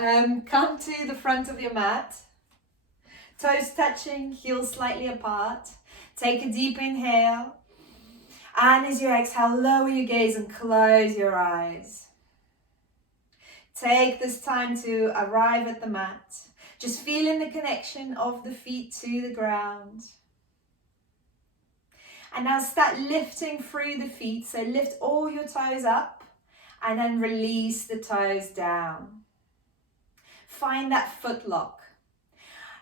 Come to the front of your mat. Toes touching, heels slightly apart. Take a deep inhale. And as you exhale, lower your gaze and close your eyes. Take this time to arrive at the mat. Just feeling the connection of the feet to the ground. And now start lifting through the feet. So lift all your toes up and then release the toes down. Find that foot lock.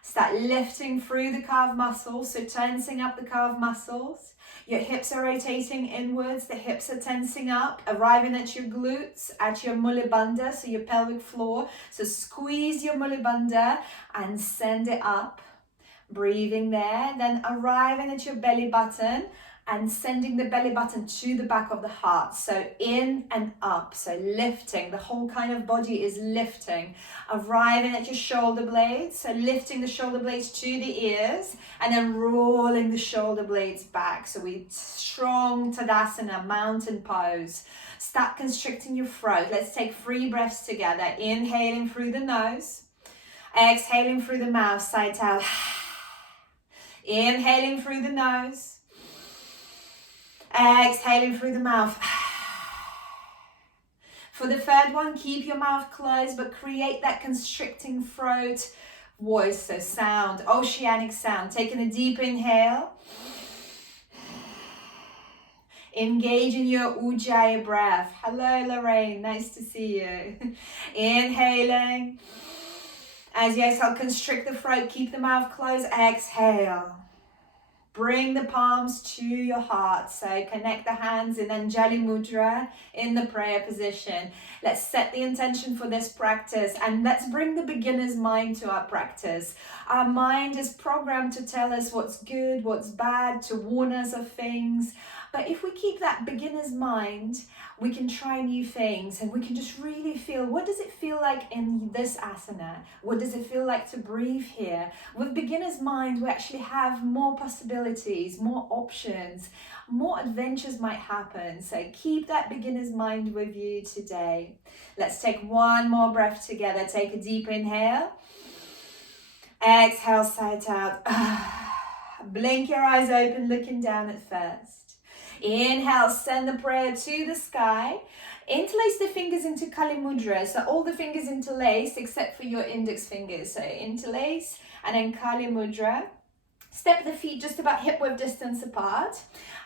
Start lifting through the calf muscles, so tensing up the calf muscles. Your hips are rotating inwards, the hips are tensing up, arriving at your glutes, at your mula bandha, so your pelvic floor. So squeeze your mula bandha and send it up. Breathing there, then arriving at your belly button and sending the belly button to the back of the heart. So in and up, so lifting, the whole kind of body is lifting. Arriving at your shoulder blades, so lifting the shoulder blades to the ears and then rolling the shoulder blades back. So we strong Tadasana, mountain pose. Start constricting your throat. Let's take 3 breaths together. Inhaling through the nose, exhaling through the mouth, side to out. Inhaling through the nose, exhaling through the mouth. For the third one, keep your mouth closed, but create that constricting throat voice, so sound, oceanic sound. Taking a deep inhale. Engage in your Ujjayi breath. Hello, Lorraine, nice to see you. Inhaling. As you exhale, constrict the throat, keep the mouth closed, exhale. Bring the palms to your heart, so connect the hands in Anjali Mudra in the prayer position. Let's set the intention for this practice and let's bring the beginner's mind to our practice. Our mind is programmed to tell us what's good, what's bad, to warn us of things. But if we keep that beginner's mind, we can try new things and we can just really feel, what does it feel like in this asana? What does it feel like to breathe here? With beginner's mind, we actually have more possibilities, more options, more adventures might happen. So keep that beginner's mind with you today. Let's take one more breath together. Take a deep inhale. Exhale, side out. Blink your eyes open, looking down at first. Inhale, send the prayer to the sky. Interlace the fingers into Kali Mudra. So all the fingers interlace except for your index fingers. So interlace and then Kali Mudra. Step the feet just about hip width distance apart.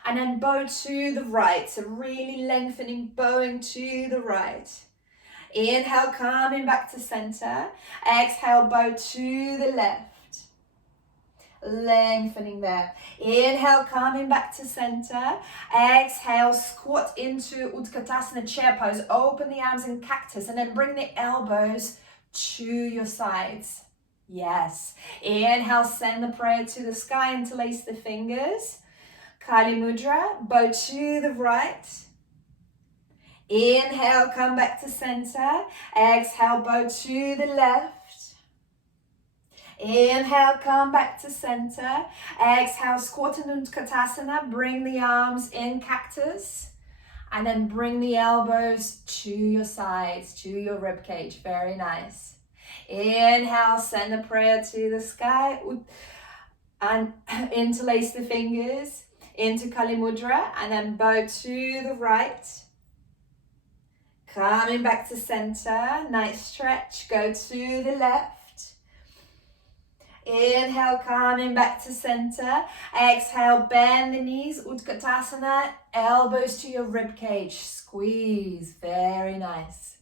And then bow to the right. So really lengthening, bowing to the right. Inhale, coming back to center. Exhale, bow to the left. Lengthening there. Inhale, coming back to center. Exhale, squat into Utkatasana chair pose. Open the arms in cactus and then bring the elbows to your sides. Yes. Inhale, send the prayer to the sky, interlace the fingers. Kali Mudra, bow to the right. Inhale, come back to center. Exhale, bow to the left. Inhale, come back to center. Exhale, squat in Utkatasana. Bring the arms in cactus. And then bring the elbows to your sides, to your rib cage. Very nice. Inhale, send the prayer to the sky. And interlace the fingers into Kali Mudra. And then bow to the right. Coming back to center. Nice stretch. Go to the left. Inhale, coming back to center. Exhale, bend the knees, Utkatasana, elbows to your rib cage. Squeeze, very nice.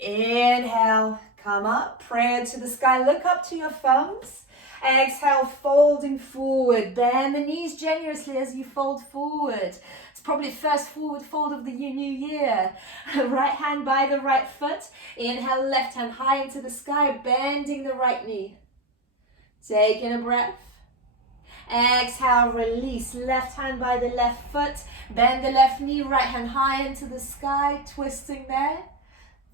Inhale, come up, prayer to the sky. Look up to your thumbs. Exhale, folding forward. Bend the knees generously as you fold forward. It's probably the first forward fold of the new year. Right hand by the right foot. Inhale, left hand high into the sky, bending the right knee. Taking a breath. Exhale, release. Left hand by the left foot. Bend the left knee, right hand high into the sky, twisting there.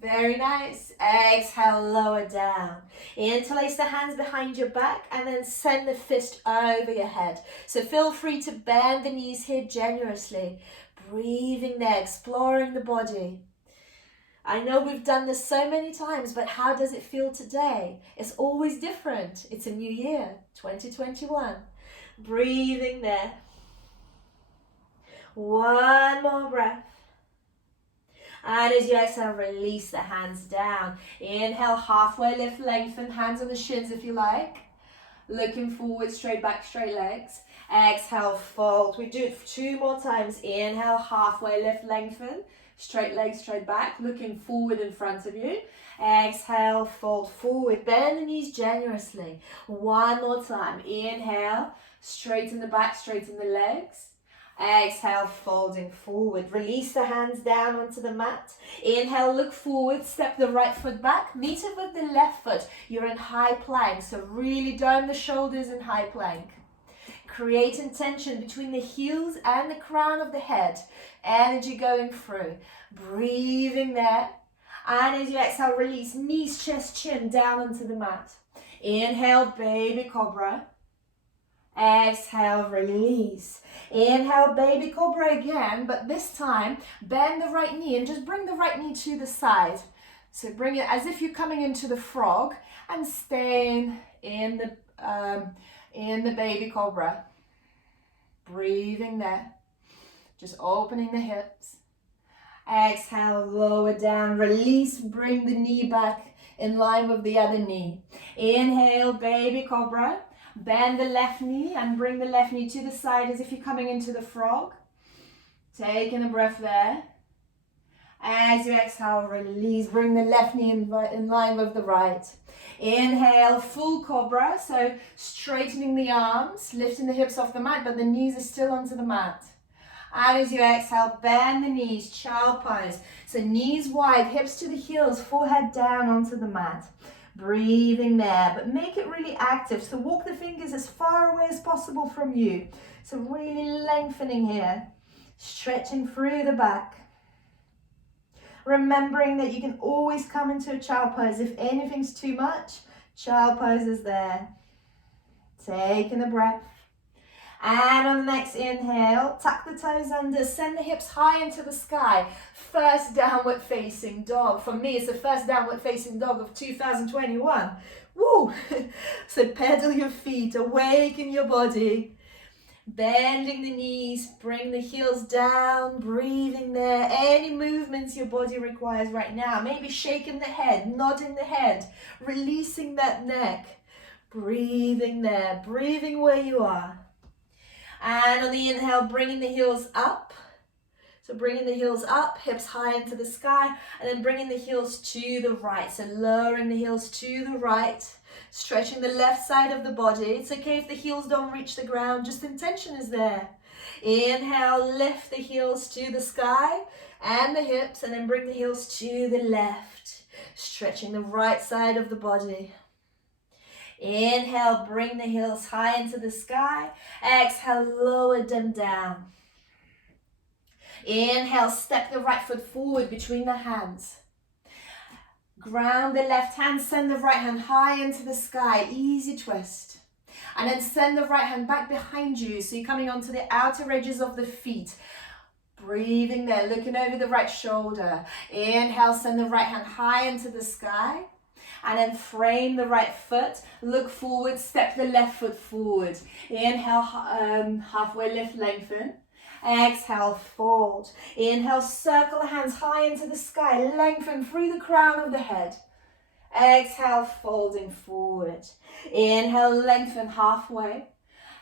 Very nice. Exhale, lower down. Interlace the hands behind your back and then send the fist over your head. So feel free to bend the knees here generously. Breathing there, exploring the body. I know we've done this so many times, but how does it feel today? It's always different. It's a new year, 2021. Breathing there. One more breath. And as you exhale, release the hands down. Inhale, halfway lift, lengthen, hands on the shins if you like. Looking forward, straight back, straight legs. Exhale, fold. We do it 2 more times. Inhale, halfway lift, lengthen. Straight legs, straight back, looking forward in front of you. Exhale, fold forward. Bend the knees generously. 1 more time. Inhale, straighten the back, straighten the legs. Exhale, folding forward. Release the hands down onto the mat. Inhale, look forward, step the right foot back. Meet it with the left foot. You're in high plank, so really dome the shoulders in high plank. Creating tension between the heels and the crown of the head. Energy going through. Breathing there. And as you exhale, release knees, chest, chin down onto the mat. Inhale, baby cobra. Exhale, release. Inhale, baby cobra again, but this time bend the right knee and just bring the right knee to the side. So bring it as if you're coming into the frog and staying in the baby cobra. Breathing there. Just opening the hips. Exhale, lower down, release, bring the knee back in line with the other knee. Inhale, baby cobra. Bend the left knee and bring the left knee to the side as if you're coming into the frog. Taking a breath there. As you exhale, release, bring the left knee in line with the right. Inhale, full cobra, so straightening the arms, lifting the hips off the mat, but the knees are still onto the mat. And as you exhale, bend the knees, child pose. So knees wide, hips to the heels, forehead down onto the mat. Breathing there, but make it really active. So walk the fingers as far away as possible from you. So really lengthening here, stretching through the back. Remembering that you can always come into a child pose. If anything's too much, child pose is there. Taking a breath. And on the next inhale, tuck the toes under, send the hips high into the sky. First downward facing dog. For me, it's the first downward facing dog of 2021. Woo! So pedal your feet, awaken your body. Bending the knees, bring the heels down, breathing there. Any movements your body requires right now. Maybe shaking the head, nodding the head, releasing that neck. Breathing there, breathing where you are. And on the inhale, bringing the heels up. So bringing the heels up, hips high into the sky, and then bringing the heels to the right. So lowering the heels to the right, stretching the left side of the body. It's okay if the heels don't reach the ground, just intention is there. Inhale, lift the heels to the sky and the hips, and then bring the heels to the left, stretching the right side of the body. Inhale, bring the heels high into the sky. Exhale, lower them down. Inhale, step the right foot forward between the hands. Ground the left hand, send the right hand high into the sky. Easy twist. And then send the right hand back behind you. So you're coming onto the outer edges of the feet. Breathing there, looking over the right shoulder. Inhale, send the right hand high into the sky. And then frame the right foot, look forward, step the left foot forward. Inhale, halfway lift, lengthen. Exhale, fold. Inhale, circle the hands high into the sky, lengthen through the crown of the head. Exhale, folding forward. Inhale, lengthen halfway.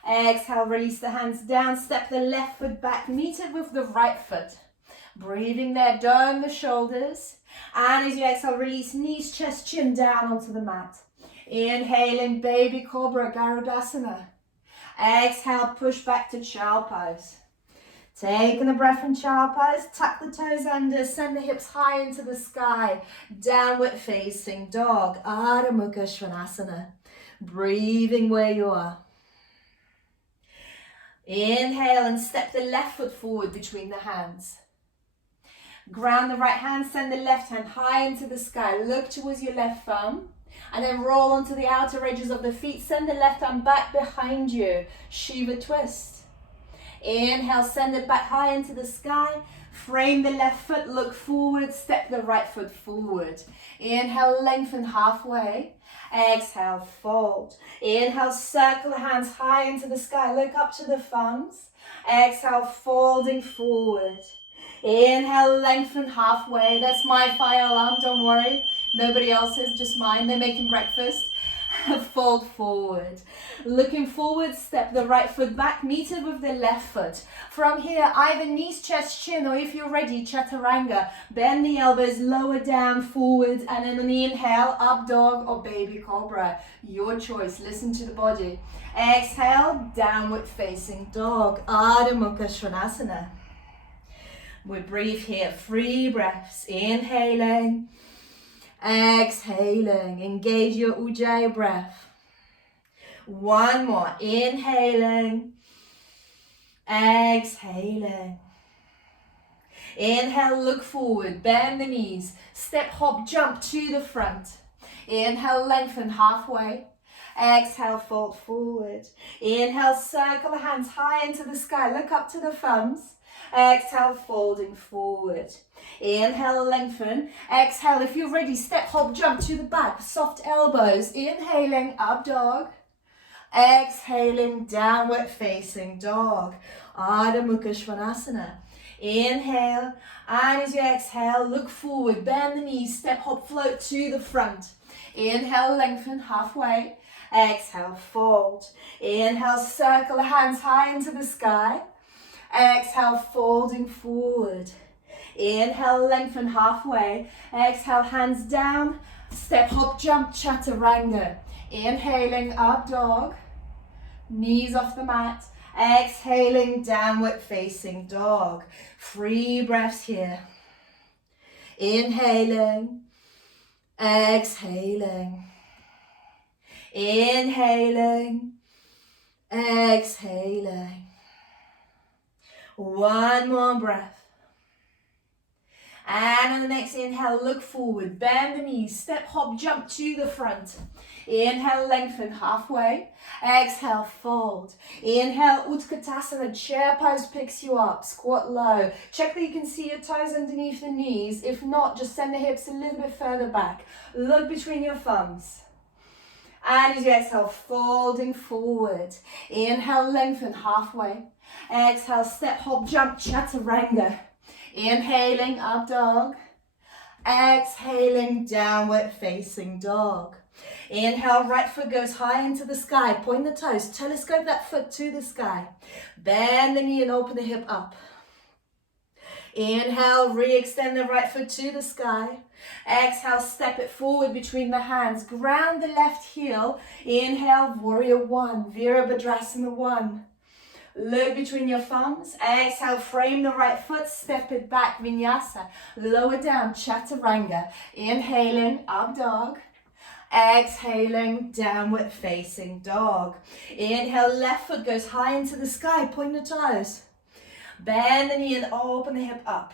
Exhale, release the hands down, step the left foot back, meet it with the right foot. Breathing there, dome the shoulders. And as you exhale, release knees, chest, chin down onto the mat. Inhaling, baby cobra, Garudasana. Exhale, push back to child pose. Taking a breath in child pose, tuck the toes under, send the hips high into the sky. Downward facing dog, Ardha Mukha Svanasana. Breathing where you are. Inhale and step the left foot forward between the hands. Ground the right hand, send the left hand high into the sky. Look towards your left thumb. And then roll onto the outer edges of the feet. Send the left arm back behind you. Shiva twist. Inhale, send it back high into the sky. Frame the left foot, look forward, step the right foot forward. Inhale, lengthen halfway. Exhale, fold. Inhale, circle the hands high into the sky, look up to the thumbs. Exhale, folding forward. Inhale, lengthen halfway. That's my fire alarm, don't worry. Nobody else's, just mine. They're making breakfast. Fold forward. Looking forward, step the right foot back, meet it with the left foot. From here, either knees, chest, chin, or if you're ready, chaturanga. Bend the elbows, lower down, forward, and then on the inhale, up dog or baby cobra. Your choice, listen to the body. Exhale, downward facing dog, Adho Mukha Svanasana. We breathe here, 3 breaths, inhaling. Exhaling, engage your Ujjayi breath. 1 more, inhaling, exhaling. Inhale, look forward, bend the knees, step, hop, jump to the front. Inhale, lengthen halfway. Exhale, fold forward. Inhale, circle the hands high into the sky, look up to the thumbs. Exhale, folding forward. Inhale, lengthen. Exhale, if you're ready, step, hop, jump to the back. Soft elbows. Inhaling, up dog. Exhaling, downward facing dog. Adho Mukha Svanasana. Inhale, and as you exhale, look forward, bend the knees, step, hop, float to the front. Inhale, lengthen halfway. Exhale, fold. Inhale, circle the hands high into the sky. Exhale, folding forward. Inhale, lengthen halfway. Exhale, hands down. Step, hop, jump, chaturanga. Inhaling, up dog. Knees off the mat. Exhaling, downward facing dog. 3 breaths here. Inhaling. Exhaling. Inhaling. Exhaling. 1 more breath. And on the next inhale, look forward, bend the knees, step, hop, jump to the front. Inhale, lengthen halfway. Exhale, fold. Inhale, Utkatasana, chair pose picks you up, squat low. Check that you can see your toes underneath the knees. If not, just send the hips a little bit further back. Look between your thumbs. And as you exhale, folding forward. Inhale, lengthen halfway. Exhale, step, hop, jump, chaturanga. Inhaling, up dog. Exhaling, downward facing dog. Inhale, right foot goes high into the sky. Point the toes, telescope that foot to the sky. Bend the knee and open the hip up. Inhale, re-extend the right foot to the sky. Exhale, step it forward between the hands. Ground the left heel. Inhale, warrior 1, Virabhadrasana 1. Look between your thumbs. Exhale, frame the right foot, step it back, Vinyasa. Lower down, chaturanga. Inhaling, up dog. Exhaling, downward facing dog. Inhale, left foot goes high into the sky, point the toes. Bend the knee and open the hip up.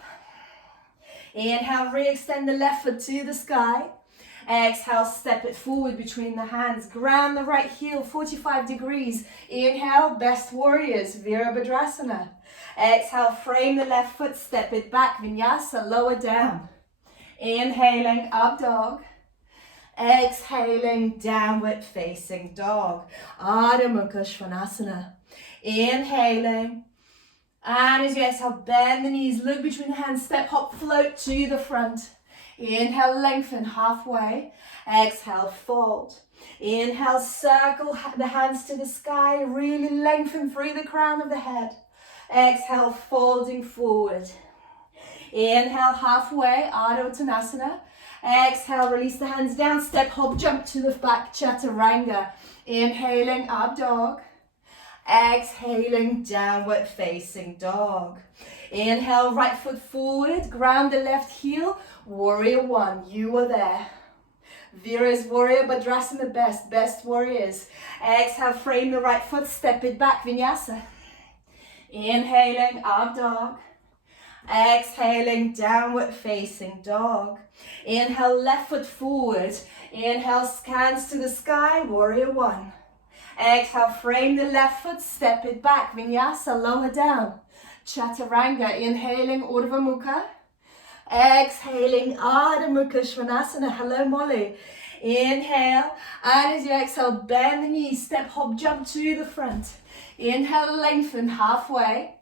Inhale, re-extend the left foot to the sky. Exhale, step it forward between the hands. Ground the right heel 45 degrees. Inhale, best warriors, Virabhadrasana. Exhale, frame the left foot, step it back, Vinyasa, lower down. Inhaling, up dog. Exhaling, downward facing dog. Adho Mukha Svanasana. Inhaling. And as you exhale, bend the knees, look between the hands, step, hop, float to the front. Inhale, lengthen halfway. Exhale, fold. Inhale, circle the hands to the sky. Really lengthen through the crown of the head. Exhale, folding forward. Inhale, halfway, Ardha Uttanasana. Exhale, release the hands down. Step, hop, jump to the back, chaturanga. Inhaling, up dog. Exhaling, downward facing dog. Inhale, right foot forward, ground the left heel. Warrior 1, you are there. Vira's warrior, Bhadrasana best warriors. Exhale, frame the right foot, step it back, Vinyasa. Inhaling, up dog. Exhaling, downward facing dog. Inhale, left foot forward. Inhale, scans to the sky, warrior 1. Exhale, frame the left foot, step it back, Vinyasa, lower down. Chaturanga. Inhaling, Urdhva Mukha. Exhaling, Ardha Mukha Svanasana. Hello, Molly. Inhale, and as you exhale, bend the knees, step, hop, jump to the front. Inhale, lengthen halfway.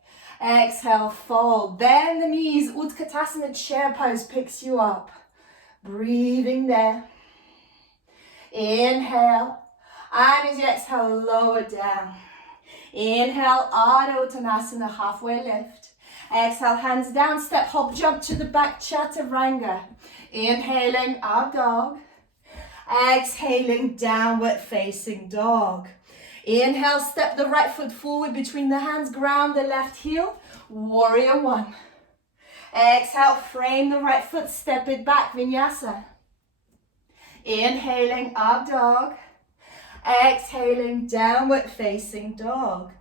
Exhale, fold. Bend the knees, Utkatasana, chair pose picks you up. Breathing there. Inhale, and as you exhale, lower down. Inhale, Ardha Uttanasana, halfway lift. Exhale, hands down, step, hop, jump to the back, Chaturanga. Inhaling, up dog. Exhaling, downward facing dog. Inhale, step the right foot forward between the hands, ground the left heel, warrior one. Exhale, frame the right foot, step it back, Vinyasa. Inhaling, up dog. Exhaling, downward facing dog.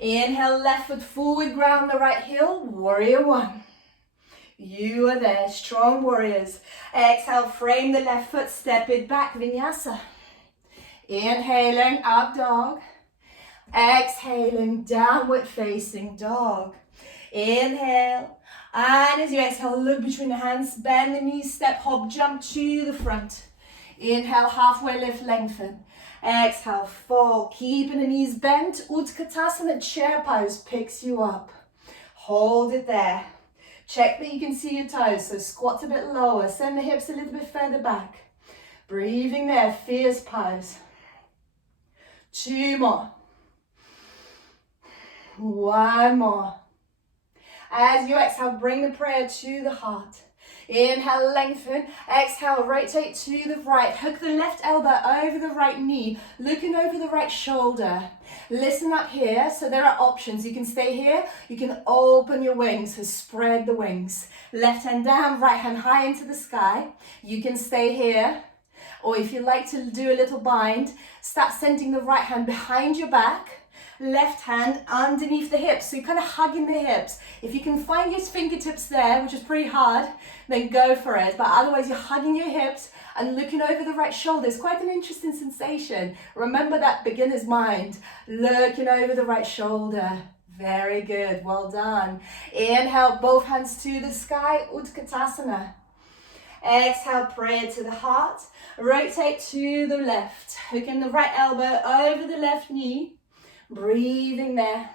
Inhale, left foot forward, ground the right heel, warrior one. You are there, strong warriors. Exhale, frame the left foot, step it back, Vinyasa. Inhaling, up dog. Exhaling, downward facing dog. Inhale, and as you exhale, look between the hands, bend the knees, step, hop, jump to the front. Inhale, halfway lift, lengthen. Exhale, fall, keeping the knees bent. Utkatasana, chair pose picks you up. Hold it there. Check that you can see your toes, so squat a bit lower, send the hips a little bit further back. Breathing there, fierce pose. 2 more. 1 more. As you exhale, bring the prayer to the heart. Inhale, lengthen. Exhale, rotate to the right. Hook the left elbow over the right knee, looking over the right shoulder. Listen up here. So there are options. You can stay here. You can open your wings, so spread the wings. Left hand down, right hand high into the sky. You can stay here. Or if you like to do a little bind, start sending the right hand behind your back. Left hand underneath the hips, so you're kind of hugging the hips. If you can find your fingertips there, which is pretty hard, then go for it. But otherwise, you're hugging your hips and looking over the right shoulder. It's quite an interesting sensation. Remember that beginner's mind, looking over the right shoulder. Very good, well done. Inhale, both hands to the sky, Utkatasana. Exhale, prayer to the heart. Rotate to the left, hooking the right elbow over the left knee. Breathing there.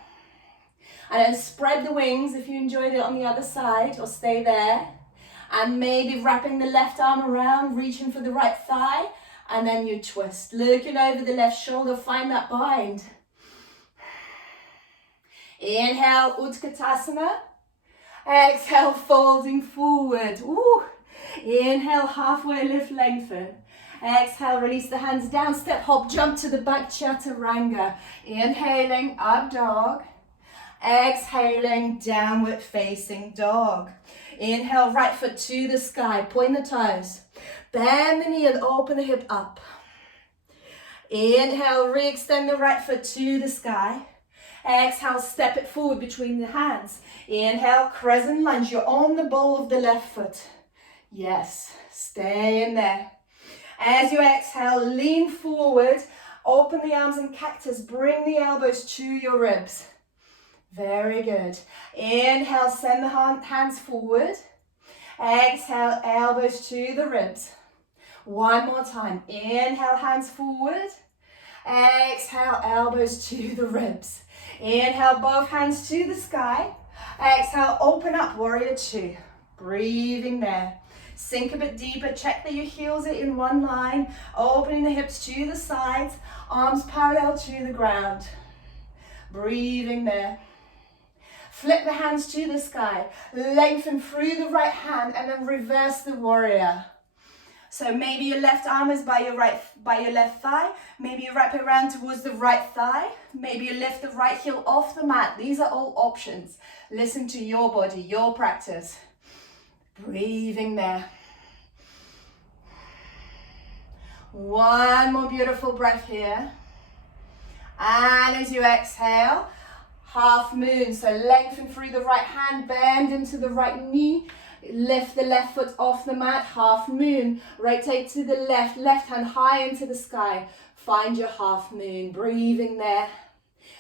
And then spread the wings if you enjoyed it on the other side, or stay there. And maybe wrapping the left arm around, reaching for the right thigh, and then you twist. Looking over the left shoulder, find that bind. Inhale, Utkatasana. Exhale, folding forward. Ooh. Inhale, halfway lift, lengthen. Exhale, release the hands down, step, hop, jump to the back, Chaturanga. Inhaling, up dog. Exhaling, downward facing dog. Inhale, right foot to the sky, point the toes. Bend the knee and open the hip up. Inhale, re-extend the right foot to the sky. Exhale, step it forward between the hands. Inhale, Crescent Lunge, you're on the ball of the left foot. Yes, stay in there. As you exhale, lean forward, open the arms in cactus, bring the elbows to your ribs. Very good. Inhale, send the hands forward. Exhale, elbows to the ribs. 1 more time. Inhale, hands forward. Exhale, elbows to the ribs. Inhale, both hands to the sky. Exhale, open up, warrior 2. Breathing there. Sink a bit deeper, check that your heels are in one line, opening the hips to the sides, arms parallel to the ground. Breathing there. Flip the hands to the sky, lengthen through the right hand, and then reverse the warrior. So maybe your left arm is by your left thigh, maybe you wrap it around towards the right thigh, maybe you lift the right heel off the mat. These are all options. Listen to your body, your practice. Breathing there. 1 more beautiful breath here. And as you exhale, half moon. So lengthen through the right hand, bend into the right knee. Lift the left foot off the mat, half moon. Rotate to the left, left hand high into the sky. Find your half moon. Breathing there.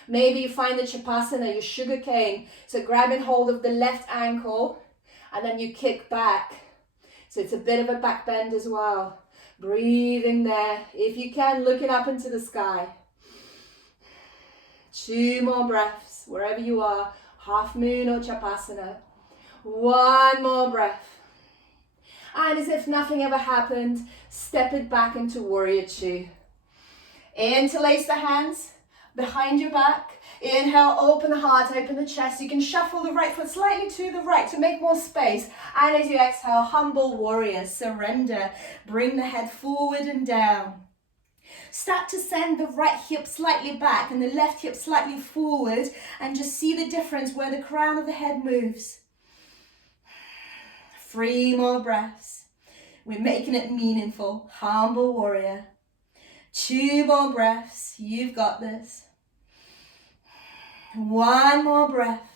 Maybe you find the Chapasana, your sugar cane. So grabbing hold of the left ankle and then you kick back. So it's a bit of a back bend as well. Breathing there. If you can, looking up into the sky. 2 more breaths, wherever you are. Half moon or Chapasana. 1 more breath. And as if nothing ever happened, step it back into Warrior 2. Interlace the hands behind your back. Inhale, open the heart, open the chest. You can shuffle the right foot slightly to the right to make more space. And as you exhale, humble warrior, surrender. Bring the head forward and down. Start to send the right hip slightly back and the left hip slightly forward. And just see the difference where the crown of the head moves. 3 more breaths. We're making it meaningful. Humble warrior. 2 more breaths. You've got this. 1 more breath.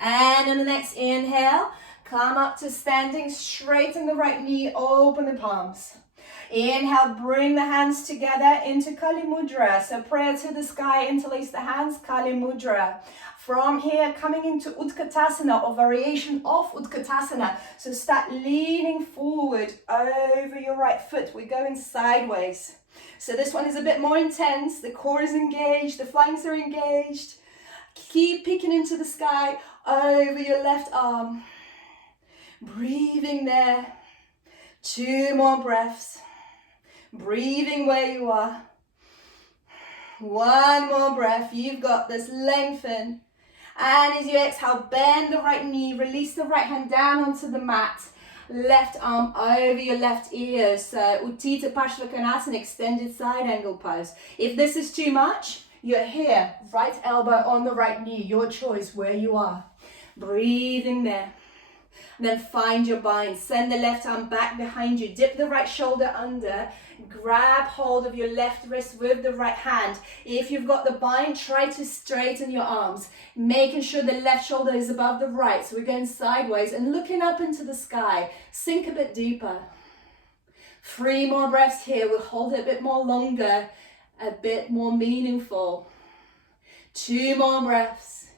And on the next inhale, come up to standing, straighten the right knee, open the palms. Inhale, bring the hands together into Kali Mudra. So prayer to the sky, interlace the hands, Kali Mudra. From here, coming into Utkatasana or variation of Utkatasana. So start leaning forward over your right foot. We're going sideways. So this one is a bit more intense. The core is engaged, the flanks are engaged. Keep peeking into the sky over your left arm. Breathing there. 2 more breaths. Breathing where you are. 1 more breath. You've got this. Lengthen. And as you exhale, bend the right knee. Release the right hand down onto the mat. Left arm over your left ear. So Utthita Parsvakonasana, extended side angle pose. If this is too much, you're here. Right elbow on the right knee. Your choice where you are. Breathing there. And then find your bind. Send the left arm back behind you. Dip the right shoulder under. Grab hold of your left wrist with the right hand. If you've got the bind, try to straighten your arms. Making sure the left shoulder is above the right. So we're going sideways and looking up into the sky. Sink a bit deeper. 3 more breaths here. We'll hold it a bit more longer. A bit more meaningful. 2 more breaths.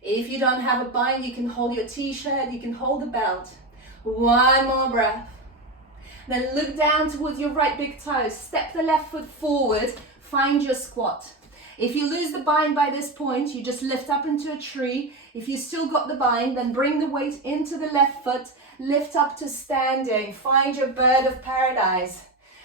If you don't have a bind, you can hold your t-shirt, you can hold the belt. 1 more breath. Then look down towards your right big toe. Step the left foot forward. Find your squat. If you lose the bind by this point, you just lift up into a tree. If you still got the bind, then bring the weight into the left foot. Lift up to standing. Find your bird of paradise.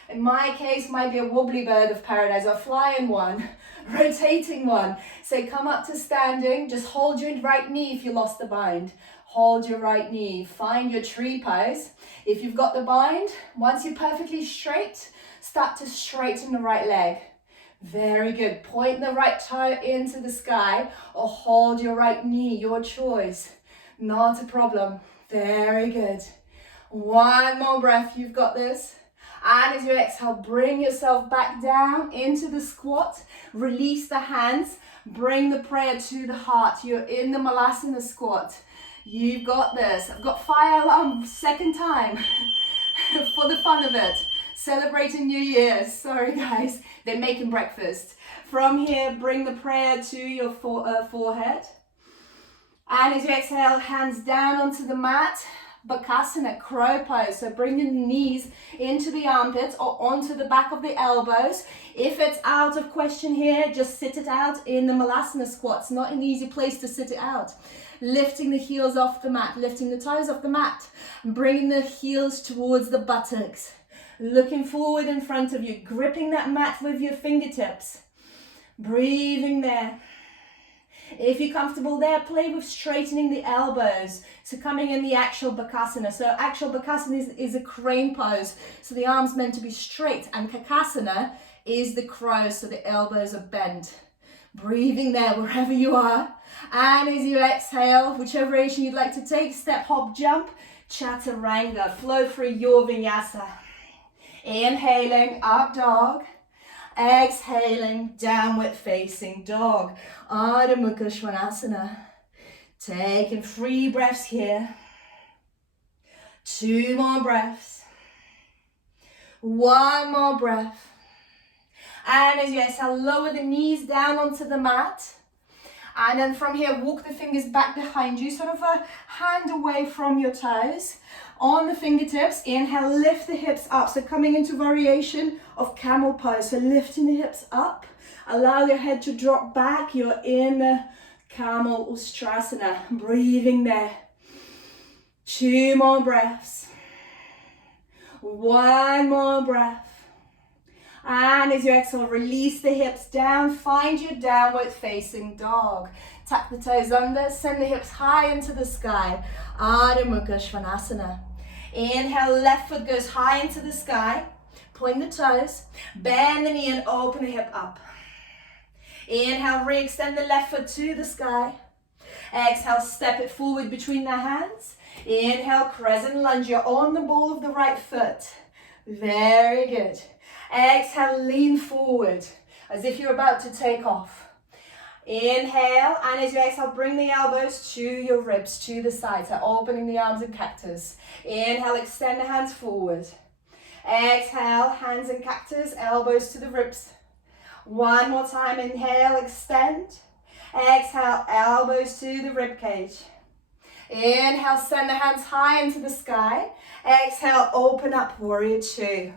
In my case, might be a wobbly bird of paradise, or flying one, rotating one. So come up to standing. Just hold your right knee if you lost the bind. Hold your right knee. Find your tree pose. If you've got the bind, once you're perfectly straight, start to straighten the right leg. Very good. Point the right toe into the sky or hold your right knee, your choice. Not a problem. Very good. 1 more breath. You've got this. And as you exhale, bring yourself back down into the squat. Release the hands. Bring the prayer to the heart. You're in the Malasana Squat. You've got this. I've got fire alarm, second time, for the fun of it. Celebrating New Year's. Sorry guys, they're making breakfast. From here, bring the prayer to your forehead. And as you exhale, hands down onto the mat. Bakasana, crow pose. So bring the knees into the armpits or onto the back of the elbows. If it's out of question here, just sit it out in the Malasana Squat. It's not an easy place to sit it out. Lifting the heels off the mat, lifting the toes off the mat, bringing the heels towards the buttocks. Looking forward in front of you, gripping that mat with your fingertips. Breathing there. If you're comfortable there, play with straightening the elbows. So coming in the actual Bakasana. So actual Bakasana is a crane pose. So the arm's meant to be straight. And Kakasana is the crow, so the elbows are bent. Breathing there wherever you are. And as you exhale, whichever variation you'd like to take, step, hop, jump, Chaturanga. Flow through your Vinyasa. Inhaling, up dog. Exhaling, downward facing dog. Ardha Mukha Svanasana. Taking 3 breaths here. 2 more breaths. 1 more breath. And as you exhale, lower the knees down onto the mat. And then from here, walk the fingers back behind you, sort of a hand away from your toes. On the fingertips, inhale, lift the hips up. So coming into variation of camel pose. So lifting the hips up. Allow your head to drop back. You're in camel ustrasana. Breathing there. 2 more breaths. 1 more breath. And as you exhale, release the hips down. Find your downward facing dog. Tuck the toes under. Send the hips high into the sky. Adho Mukha Svanasana. Inhale, left foot goes high into the sky. Point the toes. Bend the knee and open the hip up. Inhale, re-extend the left foot to the sky. Exhale, step it forward between the hands. Inhale, Crescent Lunge. You're on the ball of the right foot. Very good. Exhale, lean forward as if you're about to take off. Inhale, and as you exhale, bring the elbows to your ribs, to the side. So opening the arms and cactus. Inhale, extend the hands forward. Exhale, hands and cactus, elbows to the ribs. 1 more time, inhale, extend. Exhale, elbows to the rib cage. Inhale, send the hands high into the sky. Exhale, open up, warrior 2.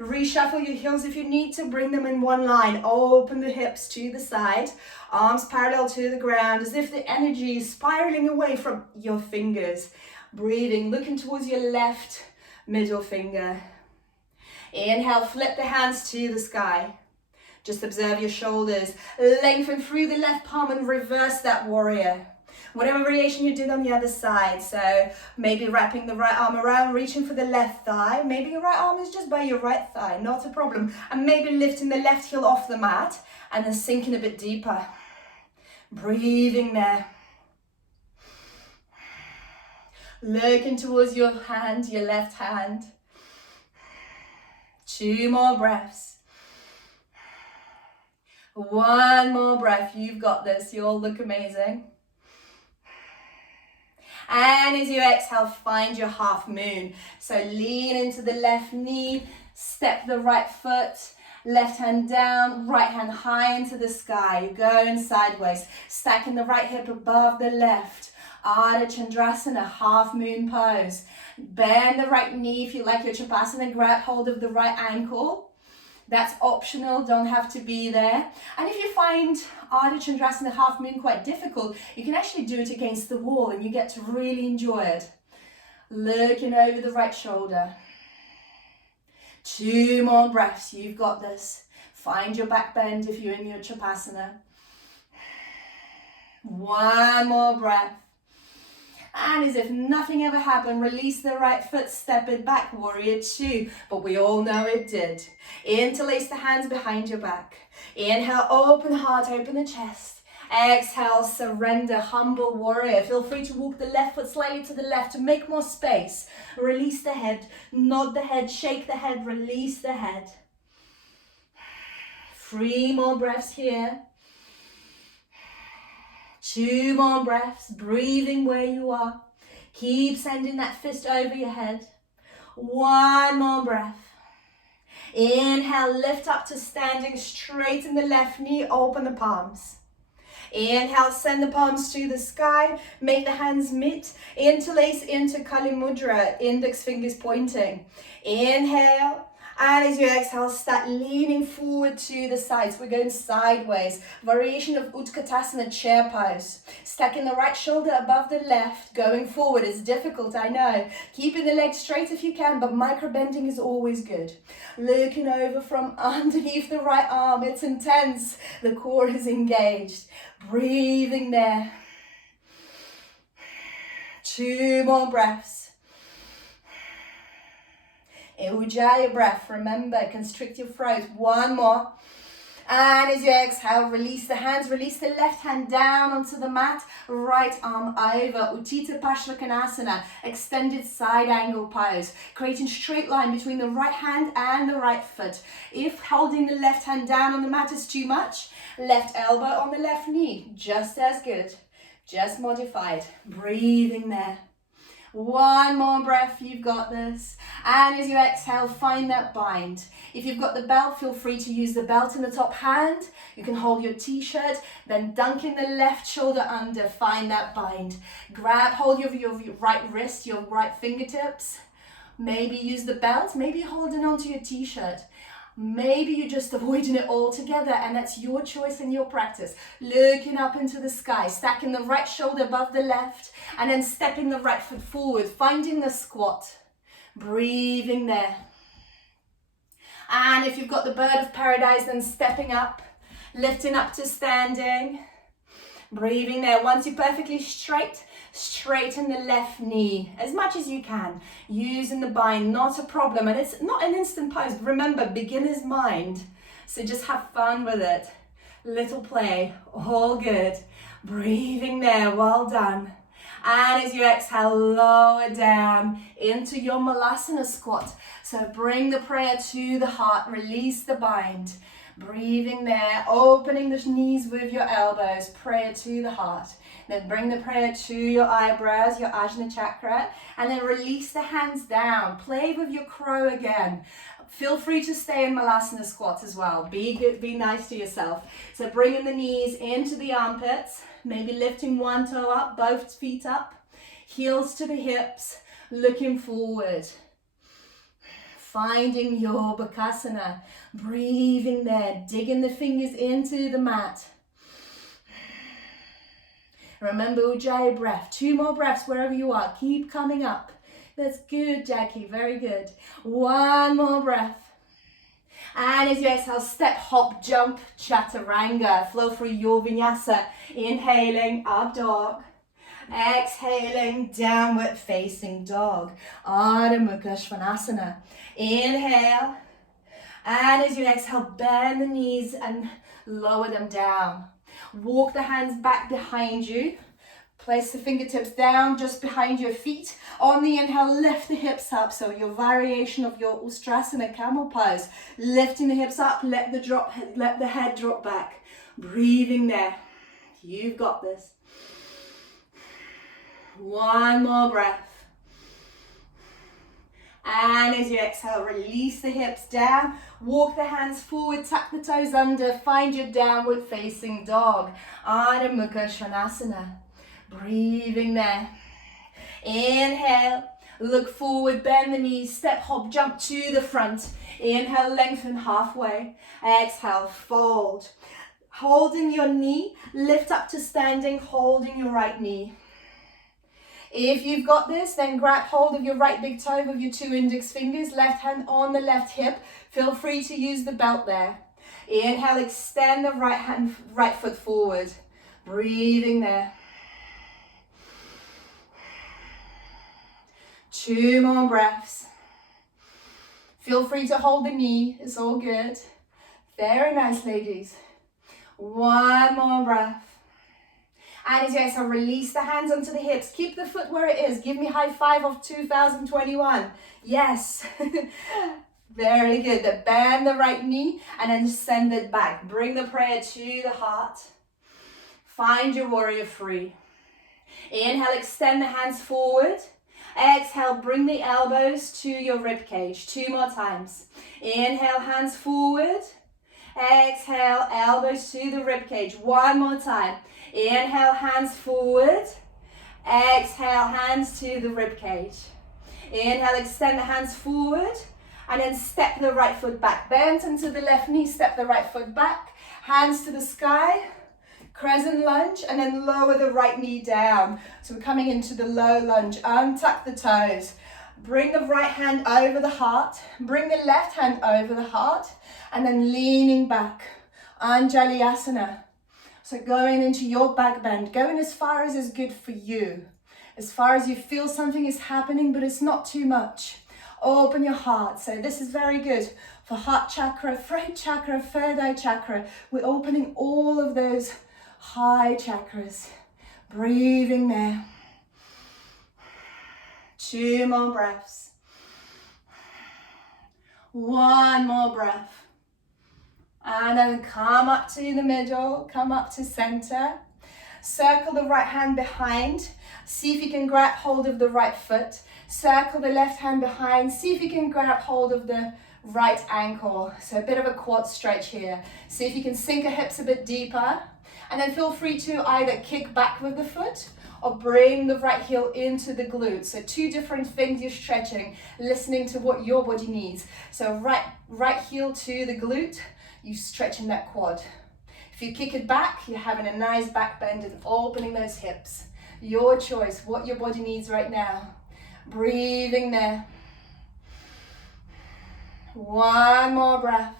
Reshuffle your heels if you need to, bring them in one line. Open the hips to the side, arms parallel to the ground, as if the energy is spiraling away from your fingers. Breathing, looking towards your left middle finger. Inhale, flip the hands to the sky. Just observe your shoulders. Lengthen through the left palm and reverse that warrior. Whatever variation you did on the other side. So maybe wrapping the right arm around, reaching for the left thigh. Maybe your right arm is just by your right thigh, not a problem. And maybe lifting the left heel off the mat and then sinking a bit deeper. Breathing there. Looking towards your hand, your left hand. 2 more breaths. 1 more breath. You've got this. You all look amazing. And as you exhale, find your half moon. So lean into the left knee, step the right foot, left hand down, right hand high into the sky. You're going sideways, stacking the right hip above the left. Ardha Chandrasana, half moon pose. Bend the right knee if you like your Utkatasana, grab hold of the right ankle. That's optional, don't have to be there. And if you find Ardha Chandrasana half moon quite difficult, you can actually do it against the wall and you get to really enjoy it. Looking over the right shoulder. 2 more breaths, you've got this. Find your back bend if you're in your Utkatasana. 1 more breath. And as if nothing ever happened, release the right foot, step it back, warrior 2. But we all know it did. Interlace the hands behind your back. Inhale, open heart, open the chest. Exhale, surrender, humble warrior. Feel free to walk the left foot slightly to the left to make more space. Release the head, nod the head, shake the head, release the head. 3 more breaths here. 2 more breaths, breathing where you are. Keep sending that fist over your head. 1 more breath. Inhale, lift up to standing, straighten the left knee, open the palms. Inhale, send the palms to the sky, make the hands meet, interlace into Kali Mudra, index fingers pointing. Inhale. And as you exhale, start leaning forward to the sides. We're going sideways. Variation of Utkatasana, chair pose. Stacking the right shoulder above the left. Going forward is difficult, I know. Keeping the legs straight if you can, but micro bending is always good. Looking over from underneath the right arm. It's intense. The core is engaged. Breathing there. 2 more breaths. Ujjayi breath, remember, constrict your throat. 1 more. And as you exhale, release the hands, release the left hand down onto the mat, right arm over, Utthita Pasvakonasana, extended side angle pose, creating straight line between the right hand and the right foot. If holding the left hand down on the mat is too much, left elbow on the left knee, just as good, just modified. Breathing there. One more breath, you've got this. And as you exhale, find that bind. If you've got the belt, feel free to use the belt in the top hand. You can hold your t-shirt, then dunk in the left shoulder under, find that bind. Grab hold of your right wrist, your right fingertips. Maybe use the belt, maybe holding onto your t-shirt. Maybe you're just avoiding it altogether, and that's your choice and your practice. Looking up into the sky, stacking the right shoulder above the left, and then stepping the right foot forward, finding the squat. Breathing there. And if you've got the bird of paradise, then stepping up, lifting up to standing. Breathing there. Once you're perfectly straight, straighten the left knee as much as you can. Using the bind, not a problem. And it's not an instant pose. Remember, beginner's mind. So just have fun with it. Little play, all good. Breathing there, well done. And as you exhale, lower down into your Malasana Squat. So bring the prayer to the heart, release the bind. Breathing there, opening the knees with your elbows, prayer to the heart. Then bring the prayer to your eyebrows, your Ajna chakra, and then release the hands down. Play with your crow again. Feel free to stay in Malasana Squat as well. Be good, be nice to yourself. So bringing the knees into the armpits, maybe lifting one toe up, both feet up, heels to the hips, looking forward. Finding your Utkatasana, breathing there, digging the fingers into the mat. Remember Ujjayi breath, 2 more breaths wherever you are, keep coming up. That's good, Jackie, very good. 1 more breath. And as you exhale, step, hop, jump, chaturanga, flow through your vinyasa. Inhaling, up dog. Exhaling, downward facing dog. Ardha Mukha Svanasana. Inhale. And as you exhale, bend the knees and lower them down. Walk the hands back behind you. Place the fingertips down just behind your feet. On the inhale, lift the hips up. So your variation of your Ustrasana camel pose. Lifting the hips up, let the head drop back. Breathing there. You've got this. 1 more breath. And as you exhale, release the hips down. Walk the hands forward, tuck the toes under. Find your downward facing dog. Ardha Mukha Svanasana. Breathing there. Inhale. Look forward, bend the knees. Step, hop, jump to the front. Inhale, lengthen halfway. Exhale, fold. Holding your knee, lift up to standing, holding your right knee. If you've got this, then grab hold of your right big toe with your 2 index fingers, left hand on the left hip. Feel free to use the belt there. Inhale, extend the right foot forward. Breathing there. 2 more breaths. Feel free to hold the knee, it's all good. Very nice, ladies. 1 more breath. And as you exhale, release the hands onto the hips. Keep the foot where it is. Give me high five of 2021. Yes. Very good. Then bend the right knee and then send it back. Bring the prayer to the heart. Find your warrior 3. Inhale, extend the hands forward. Exhale, bring the elbows to your rib cage. 2 more times. Inhale, hands forward. Exhale, elbows to the rib cage. 1 more time. Inhale, hands forward. Exhale, hands to the rib cage. Inhale, extend the hands forward. And then step the right foot back. Bend into the left knee, step the right foot back. Hands to the sky. Crescent lunge. And then lower the right knee down. So we're coming into the low lunge. Untuck the toes. Bring the right hand over the heart. Bring the left hand over the heart. And then leaning back. Anjalayasana. So going into your back bend, going as far as is good for you. As far as you feel something is happening, but it's not too much. Open your heart. So this is very good for heart chakra, throat chakra, third eye chakra. We're opening all of those high chakras. Breathing there. 2 more breaths. 1 more breath. And then come up to the middle, come up to center. Circle the right hand behind. See if you can grab hold of the right foot. Circle the left hand behind. See if you can grab hold of the right ankle. So a bit of a quad stretch here. See if you can sink the hips a bit deeper. And then feel free to either kick back with the foot or bring the right heel into the glute. So two different things you're stretching, listening to what your body needs. So right heel to the glute, you stretching that quad. If you kick it back, you're having a nice back bend and opening those hips. Your choice, what your body needs right now. Breathing there. One more breath.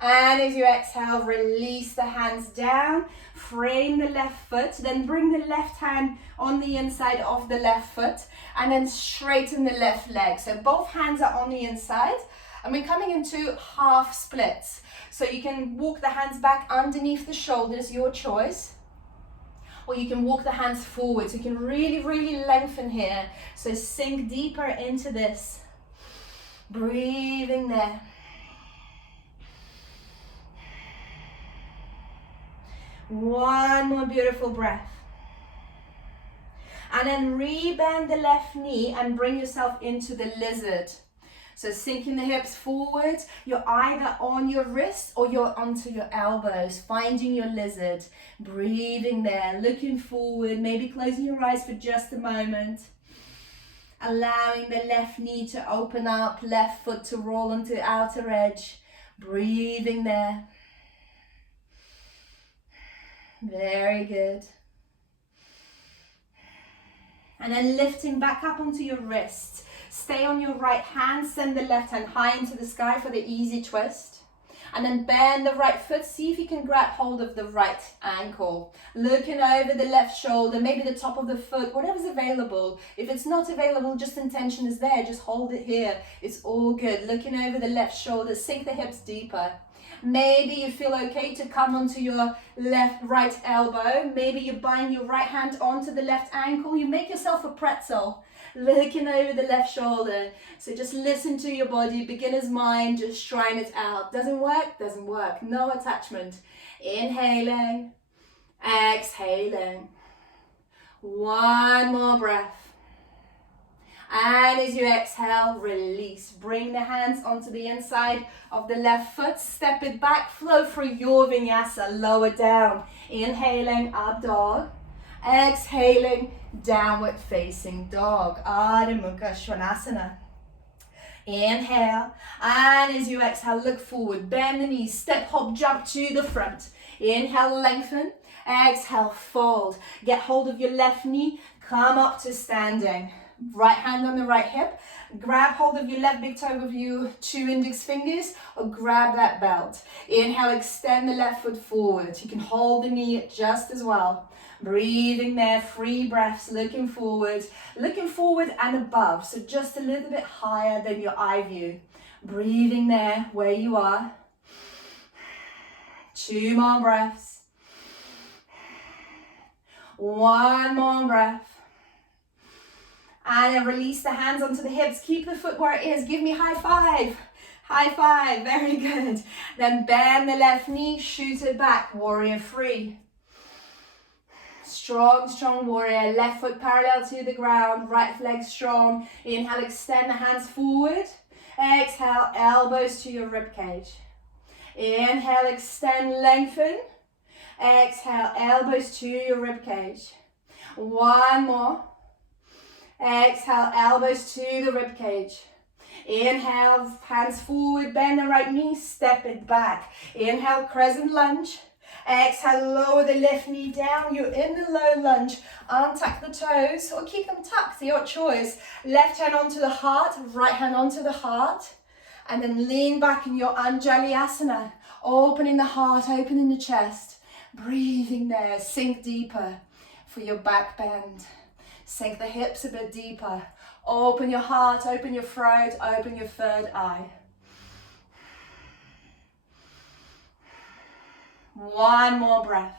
And as you exhale, release the hands down, frame the left foot, then bring the left hand on the inside of the left foot, and then straighten the left leg. So both hands are on the inside, and we're coming into half splits. So you can walk the hands back underneath the shoulders, your choice, or you can walk the hands forward. So you can really, really lengthen here. So sink deeper into this. Breathing there. One more beautiful breath. And then rebend the left knee and bring yourself into the lizard. So sinking the hips forward, you're either on your wrists or you're onto your elbows, finding your lizard. Breathing there, looking forward, maybe closing your eyes for just a moment. Allowing the left knee to open up, left foot to roll onto the outer edge. Breathing there. Very good. And then lifting back up onto your wrists. Stay on your right hand, send the left hand high into the sky for the easy twist. And then bend the right foot, see if you can grab hold of the right ankle. Looking over the left shoulder, maybe the top of the foot, whatever's available. If it's not available, just intention is there, just hold it here. It's all good. Looking over the left shoulder, sink the hips deeper. Maybe you feel okay to come onto your right elbow. Maybe you bind your right hand onto the left ankle. You make yourself a pretzel, looking over the left shoulder. So just listen to your body, beginner's mind, just trying it out. Doesn't work, doesn't work. No attachment. Inhaling, exhaling. One more breath. And as you exhale, release. Bring the hands onto the inside of the left foot. Step it back. Flow through your vinyasa. Lower down. Inhaling, up dog. Exhaling, downward facing dog. Adho Mukha Svanasana. Inhale. And as you exhale, look forward. Bend the knees. Step, hop, jump to the front. Inhale, lengthen. Exhale, fold. Get hold of your left knee. Come up to standing. Right hand on the right hip. Grab hold of your left big toe with your 2 index fingers or grab that belt. Inhale, extend the left foot forward. You can hold the knee just as well. Breathing there, 3 breaths, looking forward and above. So just a little bit higher than your eye view. Breathing there where you are. 2 more breaths. 1 more breath. And then release the hands onto the hips. Keep the foot where it is. Give me high five. High five. Very good. Then bend the left knee. Shoot it back. Warrior 3. Strong, strong warrior. Left foot parallel to the ground. Right leg strong. Inhale, extend the hands forward. Exhale, elbows to your rib cage. Inhale, extend, lengthen. Exhale, elbows to your rib cage. 1 more. Exhale, elbows to the rib cage. Inhale, hands forward, bend the right knee, step it back. Inhale, crescent lunge. Exhale, lower the left knee down. You're in the low lunge. Untuck the toes or keep them tucked, your choice. Left hand onto the heart, right hand onto the heart. And then lean back in your Anjalayasana. Opening the heart, opening the chest. Breathing there, sink deeper for your back bend. Sink the hips a bit deeper. Open your heart, open your throat, open your third eye. 1 more breath.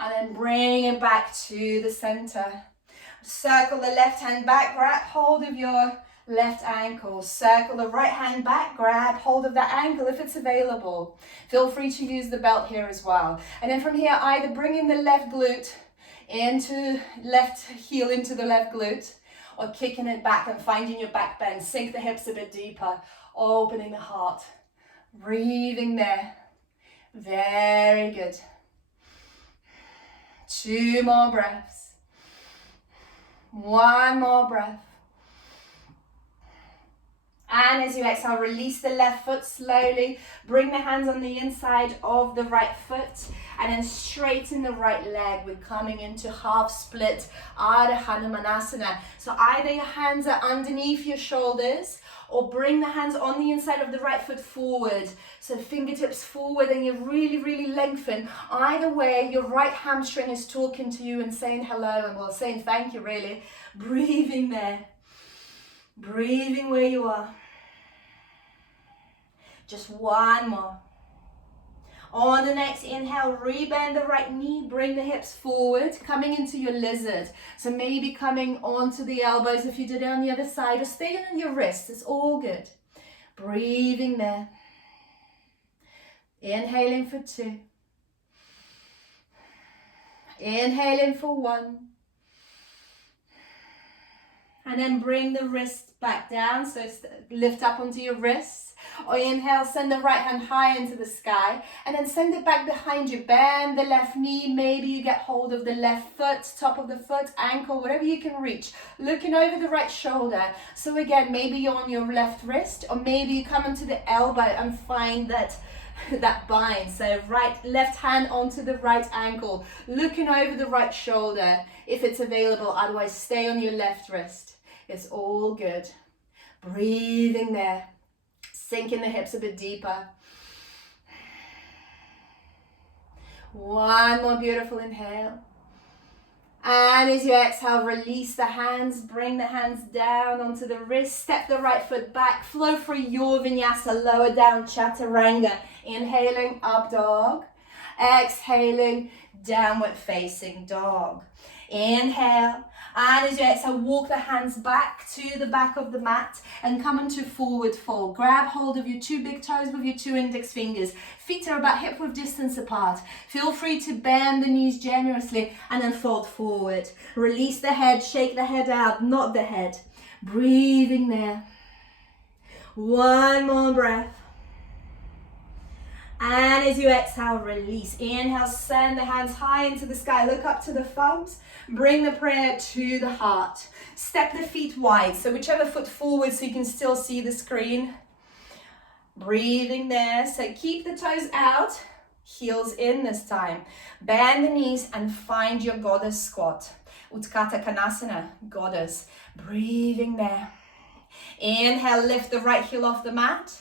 And then bring it back to the center. Circle the left hand back, grab hold of your left ankle. Circle the right hand back, grab hold of that ankle if it's available. Feel free to use the belt here as well. And then from here, either bringing the left glute into, left heel into the left glute, or kicking it back and finding your back bend. Sink the hips a bit deeper, opening the heart. Breathing there. Very good. 2 more breaths. 1 more breath. And as you exhale, release the left foot slowly. Bring the hands on the inside of the right foot. And then straighten the right leg. We're coming into half split Ardha Hanumanasana. So either your hands are underneath your shoulders, or bring the hands on the inside of the right foot forward. So fingertips forward and you really, really lengthen. Either way, your right hamstring is talking to you and saying hello, and well, saying thank you really. Breathing there. Breathing where you are. Just 1 more. On the next inhale, rebend the right knee, bring the hips forward, coming into your lizard. So maybe coming onto the elbows if you did it on the other side, or staying on your wrists, it's all good. Breathing there. Inhaling for 2. Inhaling for 1. And then bring the wrist back down, so lift up onto your wrists. Or inhale, send the right hand high into the sky, and then send it back behind you. Bend the left knee, maybe you get hold of the left foot, top of the foot, ankle, whatever you can reach. Looking over the right shoulder. So again, maybe you're on your left wrist, or maybe you come into the elbow and find that bind. So left hand onto the right ankle, looking over the right shoulder if it's available, otherwise stay on your left wrist. It's all good. Breathing there. Sinking the hips a bit deeper. 1 more beautiful inhale. And as you exhale, release the hands, bring the hands down onto the wrist, step the right foot back, flow through your Vinyasa, lower down Chaturanga. Inhaling, up dog. Exhaling, downward facing dog. Inhale, and as you exhale, walk the hands back to the back of the mat and come into forward fold. Grab hold of your 2 big toes with your 2 index fingers. Feet are about hip width distance apart. Feel free to bend the knees generously and then fold forward. Release the head, shake the head out, nod the head. Breathing there. 1 more breath. And as you exhale, release. Inhale, send the hands high into the sky. Look up to the thumbs. Bring the prayer to the heart. Step the feet wide. So whichever foot forward so you can still see the screen. Breathing there. So keep the toes out. Heels in this time. Bend the knees and find your goddess squat. Utkatasana, goddess. Breathing there. Inhale, lift the right heel off the mat.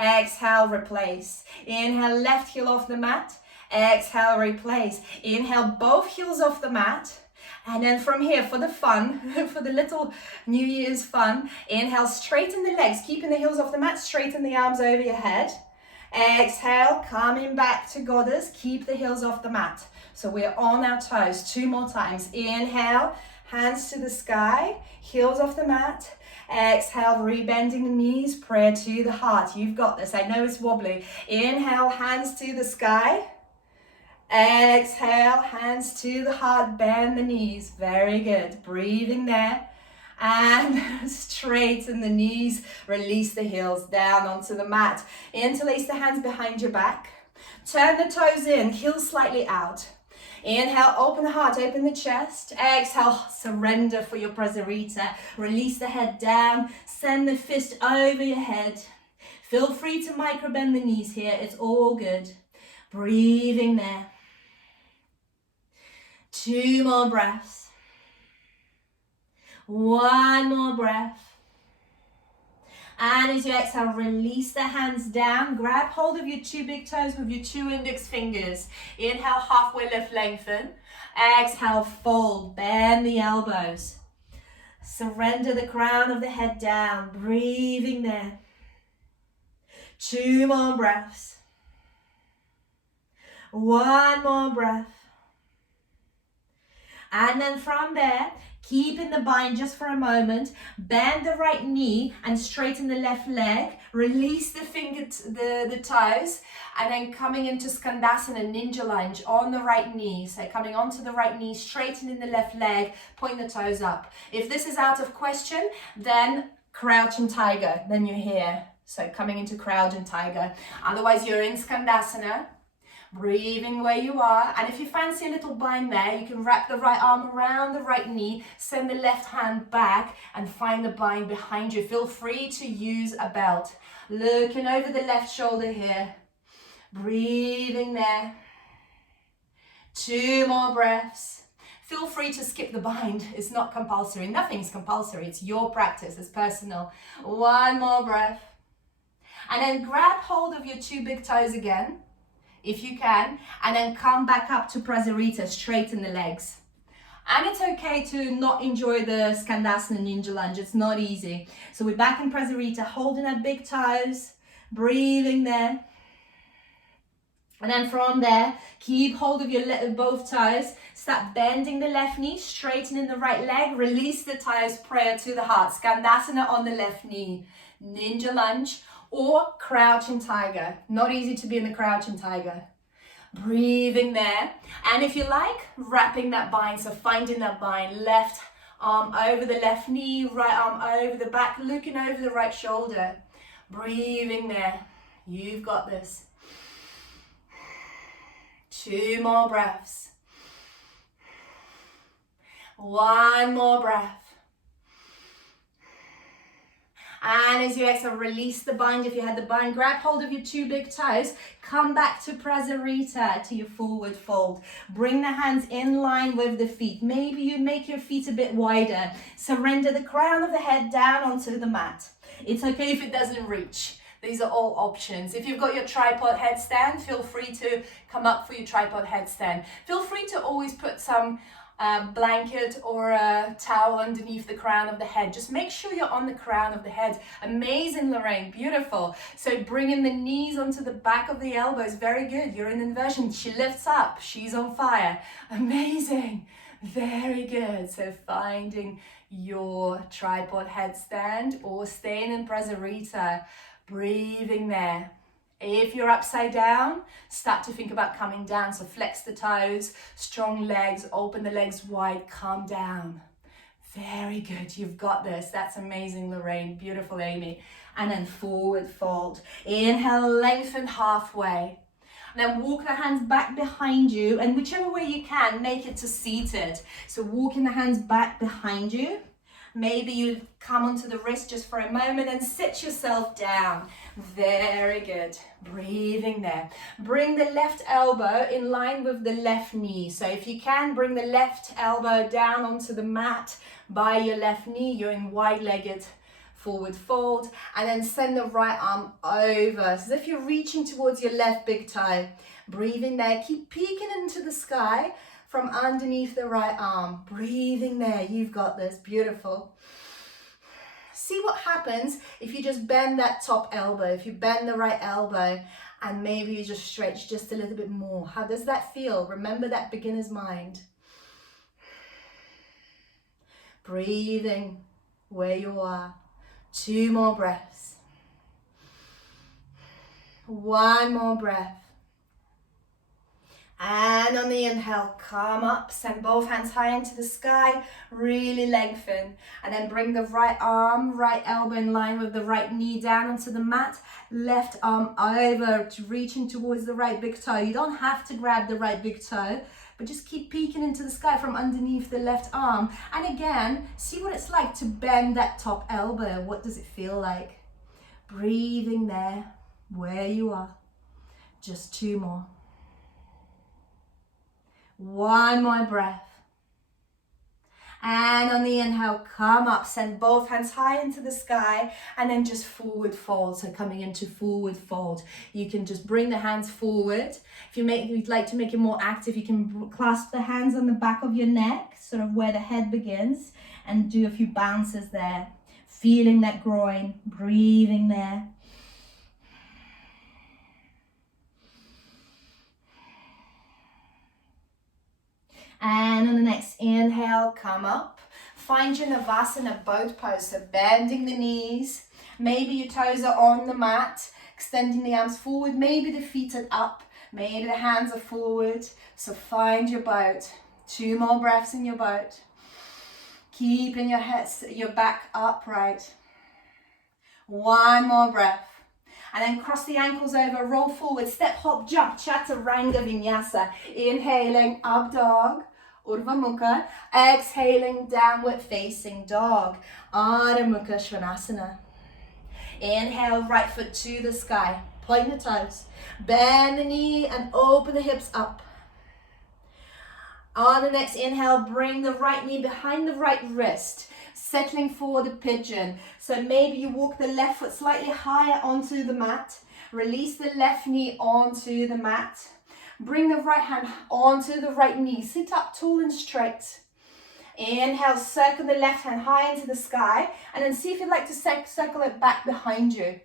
Exhale, replace. Inhale, left heel off the mat. Exhale, replace. Inhale, both heels off the mat. And then from here, for the fun, for the little New Year's fun, inhale, straighten the legs, keeping the heels off the mat, straighten the arms over your head. Exhale, coming back to goddess, keep the heels off the mat. So we're on our toes 2 more times. Inhale, hands to the sky, heels off the mat. Exhale, rebending the knees, prayer to the heart. You've got this. I know it's wobbly. Inhale, hands to the sky. Exhale, hands to the heart, bend the knees. Very good. Breathing there. And straighten the knees. Release the heels down onto the mat. Interlace the hands behind your back. Turn the toes in, heels slightly out. Inhale, open the heart, open the chest. Exhale, surrender for your Prasarita. Release the head down, send the fist over your head. Feel free to micro bend the knees here, it's all good. Breathing there. 2 more breaths. 1 more breath. And as you exhale, release the hands down. Grab hold of your 2 big toes with your 2 index fingers. Inhale, halfway lift, lengthen. Exhale, fold, bend the elbows. Surrender the crown of the head down. Breathing there. 2 more breaths. 1 more breath. And then from there, Keeping the bind just for a moment. Bend the right knee and straighten the left leg. Release the toes, and then coming into Skandasana, Ninja Lunge on the right knee. So coming onto the right knee, straightening the left leg, point the toes up. If this is out of question, then Crouching Tiger, then you're here. So coming into Crouching Tiger. Otherwise you're in Skandasana. Breathing where you are, and if you fancy a little bind there, you can wrap the right arm around the right knee, send the left hand back and find the bind behind you. Feel free to use a belt. Looking over the left shoulder here. Breathing there. 2 more breaths. Feel free to skip the bind. It's not compulsory. Nothing's compulsory. It's your practice. It's personal. 1 more breath. And then grab hold of your 2 big toes again, if you can, and then come back up to Prasarita, straighten the legs. And it's okay to not enjoy the Skandasana Ninja Lunge, it's not easy. So we're back in Prasarita, holding our big toes, breathing there. And then from there, keep hold of your both toes, start bending the left knee, straightening the right leg, release the toes, prayer to the heart. Skandasana on the left knee, Ninja Lunge, or Crouching Tiger. Not easy to be in the Crouching Tiger. Breathing there. And if you like, wrapping that bind, so finding that bind, left arm over the left knee, right arm over the back, looking over the right shoulder. Breathing there. You've got this. 2 more breaths. 1 more breath. And as you exhale, release the bind. If you had the bind, grab hold of your 2 big toes. Come back to Prasarita, to your forward fold. Bring the hands in line with the feet. Maybe you make your feet a bit wider. Surrender the crown of the head down onto the mat. It's okay if it doesn't reach. These are all options. If you've got your tripod headstand, feel free to come up for your tripod headstand. Feel free to always put some blanket or a towel underneath the crown of the head. Just make sure you're on the crown of the head. Amazing, Lorraine, beautiful. So bringing the knees onto the back of the elbows, very good. You're in inversion. She lifts up, she's on fire. Amazing, very good. So finding your tripod headstand or staying in Prasarita, breathing there. If you're upside down, start to think about coming down. So flex the toes, strong legs, open the legs wide, come down. Very good, you've got this. That's amazing, Lorraine. Beautiful, Amy. And then forward fold. Inhale, lengthen halfway. And then walk the hands back behind you, and whichever way you can, make it to seated. So walking the hands back behind you. Maybe you come onto the wrist just for a moment and sit yourself down. Very good. Breathing there. Bring the left elbow in line with the left knee. So if you can, bring the left elbow down onto the mat by your left knee. You're in wide-legged forward fold. And then send the right arm over, as if you're reaching towards your left big toe. Breathing there. Keep peeking into the sky from underneath the right arm. Breathing there. You've got this. Beautiful. See what happens if you just bend that top elbow, if you bend the right elbow and maybe you just stretch just a little bit more. How does that feel? Remember that beginner's mind. Breathing where you are. 2 more breaths. 1 more breath. And on the inhale, come up, send both hands high into the sky, really lengthen. And then bring the right arm, right elbow in line with the right knee down onto the mat. Left arm over, reaching towards the right big toe. You don't have to grab the right big toe, but just keep peeking into the sky from underneath the left arm. And again, see what it's like to bend that top elbow. What does it feel like? Breathing there, where you are. Just 2 more. 1 more breath. And on the inhale, come up, send both hands high into the sky, and then just forward fold. So coming into forward fold, you can just bring the hands forward. If you'd like to make it more active, you can clasp the hands on the back of your neck, sort of where the head begins, and do a few bounces there. Feeling that groin, breathing there. And on the next inhale, come up. Find your Navasana boat pose, so bending the knees. Maybe your toes are on the mat, extending the arms forward. Maybe the feet are up, maybe the hands are forward. So find your boat. 2 more breaths in your boat. Keeping your back upright. 1 more breath. And then cross the ankles over, roll forward, step, hop, jump, chaturanga vinyasa. Inhaling, up dog, Urdhva Mukha. Exhaling, downward facing dog, Adho Mukha Svanasana. Inhale, right foot to the sky, point the toes. Bend the knee and open the hips up. On the next inhale, bring the right knee behind the right wrist, settling for the pigeon. So maybe you walk the left foot slightly higher onto the mat. Release the left knee onto the mat. Bring the right hand onto the right knee. Sit up tall and straight. Inhale, circle the left hand high into the sky. And then see if you'd like to circle it back behind you.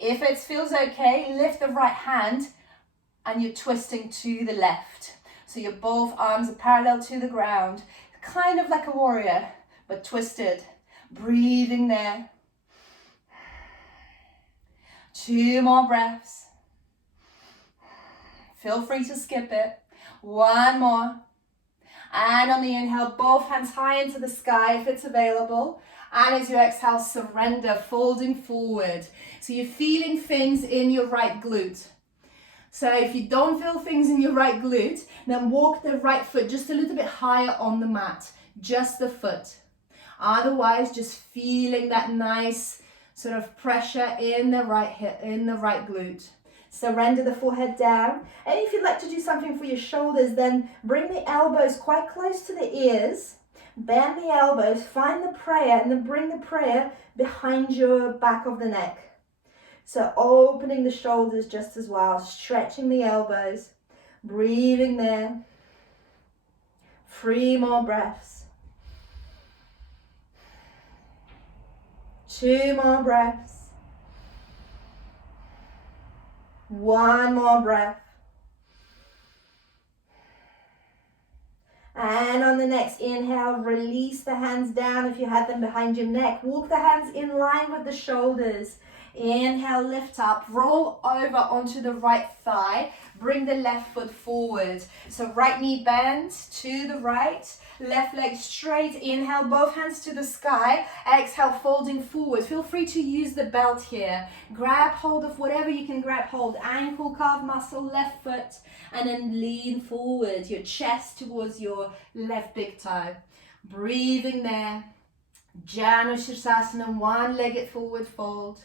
If it feels okay, lift the right hand and you're twisting to the left. So your both arms are parallel to the ground. Kind of like a warrior, but twisted. Breathing there. 2 more breaths. Feel free to skip it. 1 more. And on the inhale, both hands high into the sky if it's available. And as you exhale, surrender, folding forward. So you're feeling things in your right glute. So if you don't feel things in your right glute, then walk the right foot just a little bit higher on the mat. Just the foot. Otherwise, just feeling that nice sort of pressure in the right hip, in the right glute. Surrender the forehead down. And if you'd like to do something for your shoulders, then bring the elbows quite close to the ears. Bend the elbows, find the prayer, and then bring the prayer behind your back of the neck. So opening the shoulders just as well, stretching the elbows, breathing there. 3 more breaths. 2 more breaths. 1 more breath. And on the next inhale, release the hands down if you had them behind your neck. Walk the hands in line with the shoulders. Inhale, lift up, roll over onto the right thigh. Bring the left foot forward. So right knee bends to the right, left leg straight. Inhale, both hands to the sky. Exhale, folding forward. Feel free to use the belt here. Grab hold of whatever you can grab hold. Ankle, calf muscle, left foot. And then lean forward, your chest towards your left big toe. Breathing there. Janu Sirsasana, one-legged forward fold.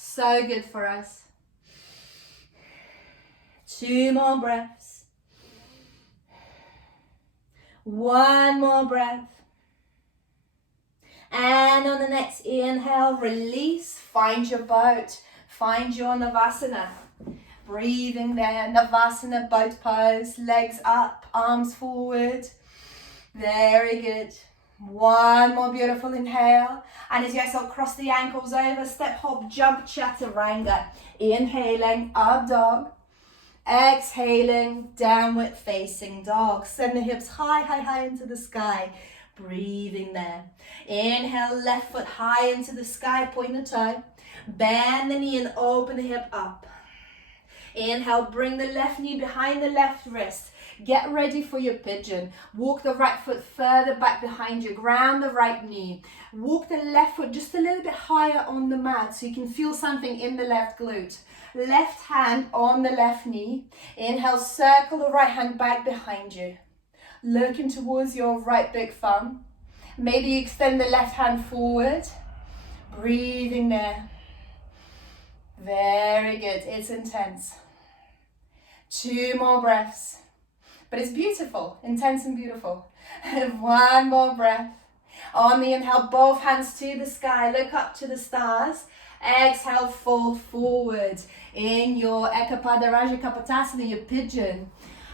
So good for us. 2 more breaths. 1 more breath. And on the next inhale, release. Find your boat. Find your Navasana. Breathing there. Navasana boat pose. Legs up, arms forward. Very good. 1 more beautiful inhale. And as you exhale, cross the ankles over, step, hop, jump, chaturanga. Inhaling, up dog. Exhaling, downward facing dog. Send the hips high, high, high into the sky. Breathing there. Inhale, left foot high into the sky, point the toe. Bend the knee and open the hip up. Inhale, bring the left knee behind the left wrist. Get ready for your pigeon. Walk the right foot further back behind you. Ground the right knee. Walk the left foot just a little bit higher on the mat so you can feel something in the left glute. Left hand on the left knee. Inhale, circle the right hand back behind you. Looking towards your right big thumb. Maybe extend the left hand forward. Breathing there. Very good. It's intense. 2 more breaths. But it's beautiful, intense and beautiful. 1 more breath. On the inhale, both hands to the sky. Look up to the stars. Exhale, fold forward in your Ekapada Raja Kapotasana, your pigeon.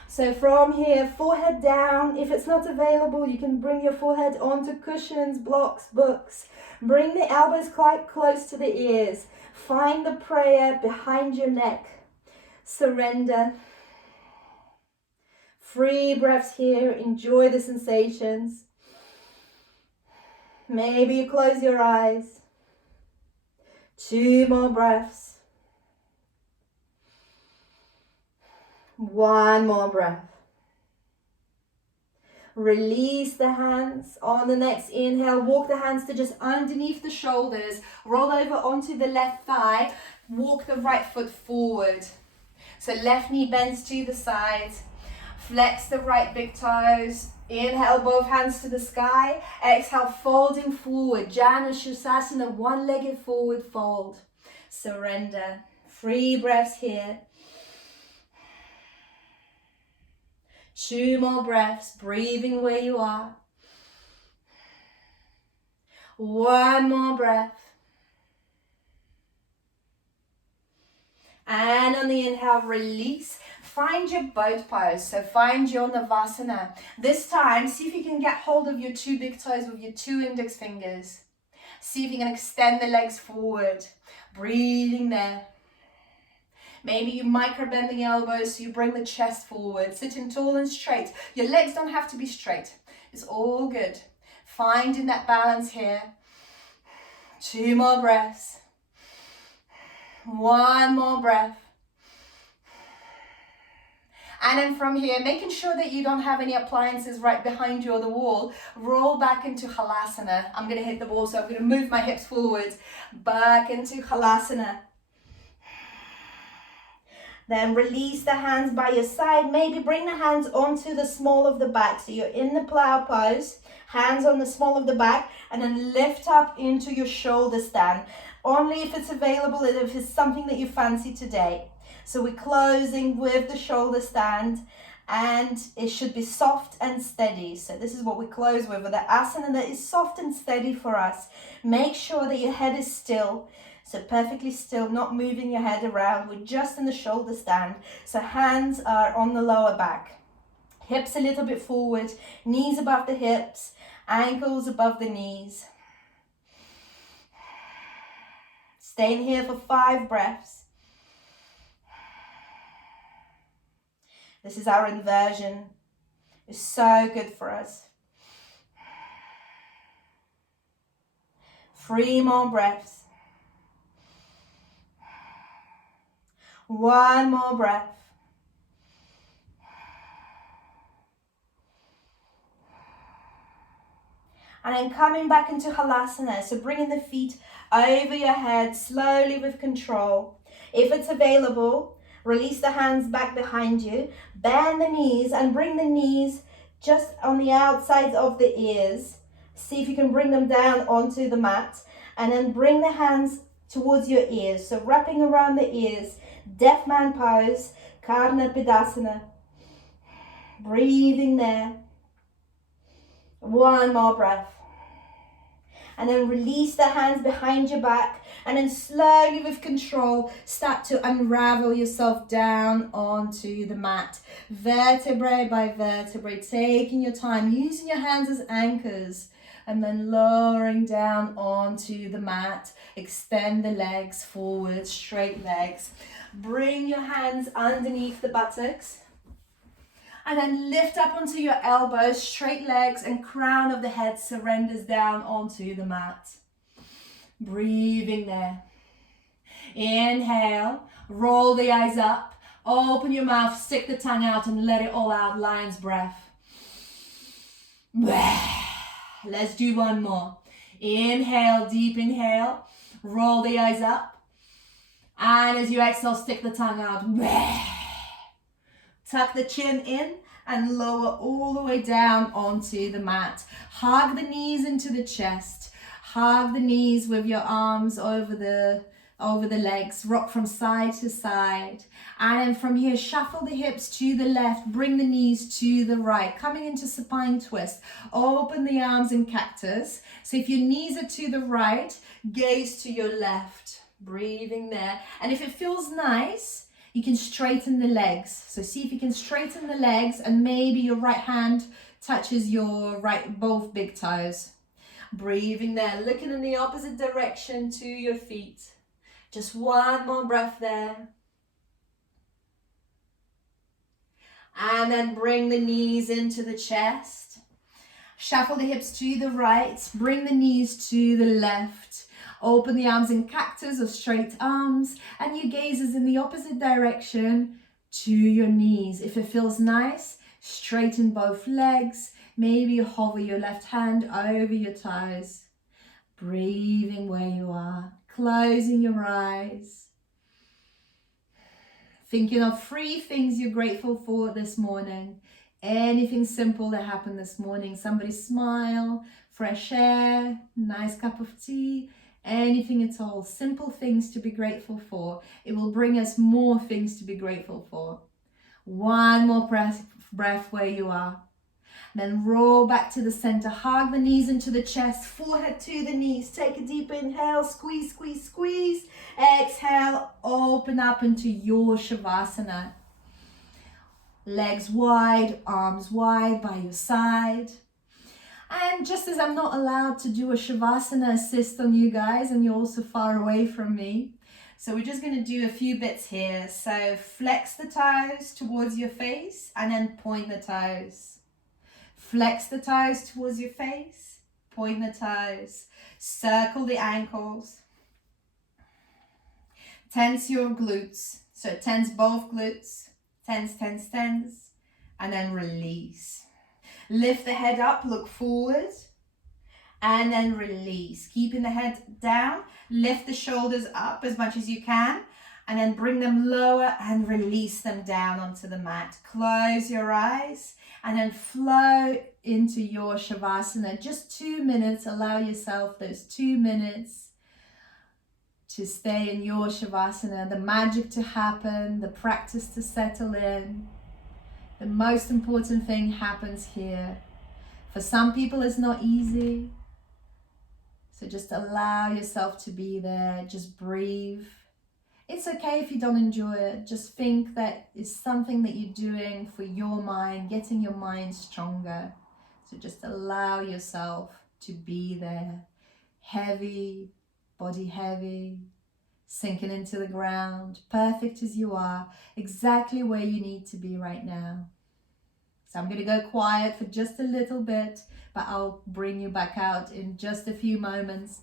So from here, forehead down. If it's not available, you can bring your forehead onto cushions, blocks, books. Bring the elbows quite close to the ears. Find the prayer behind your neck. Surrender. 3 breaths here. Enjoy the sensations. Maybe you close your eyes. 2 more breaths. 1 more breath. Release the hands. On the next inhale, walk the hands to just underneath the shoulders. Roll over onto the left thigh. Walk the right foot forward. So left knee bends to the side. Flex the right big toes. Inhale, both hands to the sky. Exhale, folding forward. Janu Shusasana, one-legged forward fold. Surrender. 3 breaths here. 2 more breaths, breathing where you are. 1 more breath. And on the inhale, release. Find your boat pose, so find your Navasana. This time, see if you can get hold of your 2 big toes with your 2 index fingers. See if you can extend the legs forward. Breathing there. Maybe you micro bend the elbows so you bring the chest forward. Sitting tall and straight. Your legs don't have to be straight. It's all good. Finding that balance here. 2 more breaths. 1 more breath. And then from here, making sure that you don't have any appliances right behind you or the wall, roll back into Halasana. I'm going to hit the wall, so I'm going to move my hips forward. Back into Halasana. Then release the hands by your side. Maybe bring the hands onto the small of the back. So you're in the plow pose, hands on the small of the back, and then lift up into your shoulder stand. Only if it's available, if it's something that you fancy today. So we're closing with the shoulder stand, and it should be soft and steady. So this is what we close with the asana that is soft and steady for us. Make sure that your head is still. So perfectly still, not moving your head around. We're just in the shoulder stand. So hands are on the lower back. Hips a little bit forward. Knees above the hips. Ankles above the knees. Staying here for 5 breaths. This is our inversion. It's so good for us. 3 more breaths. 1 more breath. And then coming back into Halasana. So bringing the feet over your head slowly with control. If it's available, release the hands back behind you. Bend the knees and bring the knees just on the outside of the ears. See if you can bring them down onto the mat. And then bring the hands towards your ears. So wrapping around the ears. Deaf man pose, Karna Pidasana. Breathing there. 1 more breath. And then release the hands behind your back. And then slowly with control, start to unravel yourself down onto the mat. Vertebrae by vertebrae, taking your time, using your hands as anchors. And then lowering down onto the mat. Extend the legs forward, straight legs. Bring your hands underneath the buttocks. And then lift up onto your elbows, straight legs, and crown of the head surrenders down onto the mat. Breathing there. Inhale, roll the eyes up, open your mouth, stick the tongue out and let it all out, lion's breath. Let's do 1 more. Inhale, deep inhale, roll the eyes up. And as you exhale, stick the tongue out. Tuck the chin in and lower all the way down onto the mat. Hug the knees into the chest. Hug the knees with your arms over the legs. Rock from side to side. And then from here, shuffle the hips to the left. Bring the knees to the right. Coming into supine twist. Open the arms in cactus. So if your knees are to the right, gaze to your left. Breathing there. And if it feels nice, you can straighten the legs. So see if you can straighten the legs and maybe your right hand touches your both big toes. Breathing there, looking in the opposite direction to your feet. Just 1 more breath there. And then bring the knees into the chest. Shuffle the hips to the right, bring the knees to the left. Open the arms in cactus or straight arms, and your gaze is in the opposite direction to your knees. If it feels nice, straighten both legs. Maybe hover your left hand over your toes. Breathing where you are, closing your eyes. Thinking of 3 things you're grateful for this morning. Anything simple that happened this morning. Somebody's smile, fresh air, nice cup of tea, anything at all. Simple things to be grateful for. It will bring us more things to be grateful for. One more breath where you are. Then roll back to the center. Hug the knees into the chest, forehead to the knees. Take a deep inhale, squeeze, squeeze, squeeze. Exhale, open up into your Shavasana. Legs wide, arms wide by your side. And just as I'm not allowed to do a Shavasana assist on you guys, and you're also far away from me, so we're just going to do a few bits here. So flex the toes towards your face and then point the toes. Flex the toes towards your face, point the toes, circle the ankles. Tense your glutes, so tense both glutes, tense, tense, tense, and then release. Lift the head up, look forward, and then release. Keeping the head down, lift the shoulders up as much as you can, and then bring them lower and release them down onto the mat. Close your eyes and then flow into your Shavasana. Just 2 minutes, allow yourself those 2 minutes to stay in your Shavasana, the magic to happen, the practice to settle in. The most important thing happens here. For some people it's not easy, so just allow yourself to be there, just breathe. It's okay if you don't enjoy it. Just think that it's something that you're doing for your mind, getting your mind stronger. So just allow yourself to be there. Heavy, body heavy, sinking into the ground, perfect as you are, exactly where you need to be right now. So I'm going to go quiet for just a little bit, but I'll bring you back out in just a few moments.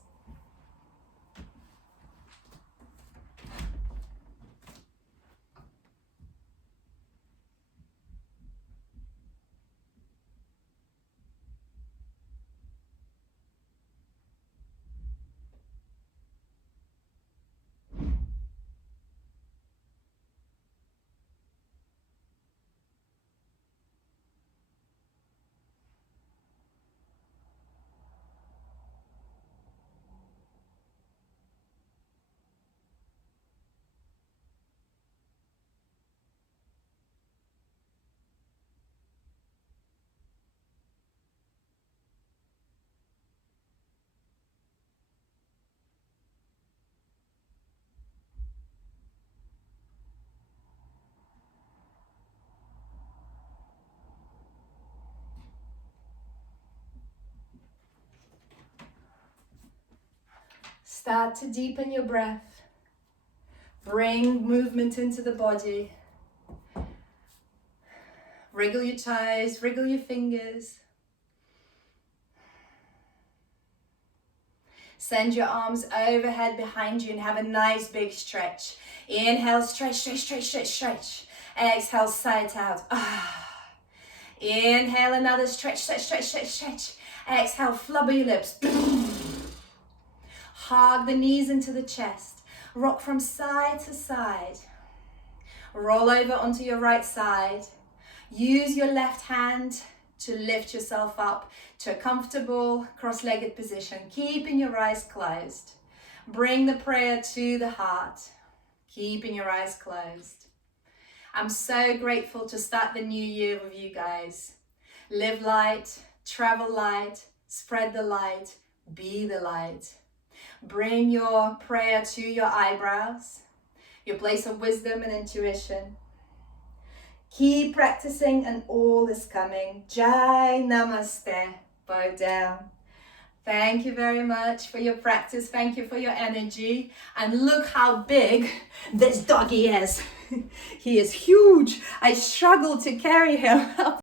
Start to deepen your breath. Bring movement into the body. Wriggle your toes, wriggle your fingers. Send your arms overhead behind you and have a nice big stretch. Inhale, stretch, stretch, stretch, stretch, stretch. Exhale, side out. Inhale, another stretch, stretch, stretch, stretch, stretch. Exhale, flubber your lips. Hug the knees into the chest. Rock from side to side. Roll over onto your right side. Use your left hand to lift yourself up to a comfortable cross-legged position, keeping your eyes closed. Bring the prayer to the heart, keeping your eyes closed. I'm so grateful to start the new year with you guys. Live light, travel light, spread the light, be the light. Bring your prayer to your eyebrows, your place of wisdom and intuition. Keep practicing and all is coming. Jai Namaste. Bow down. Thank you very much for your practice. Thank you for your energy. And look how big this doggy is. He is huge. I struggle to carry him up.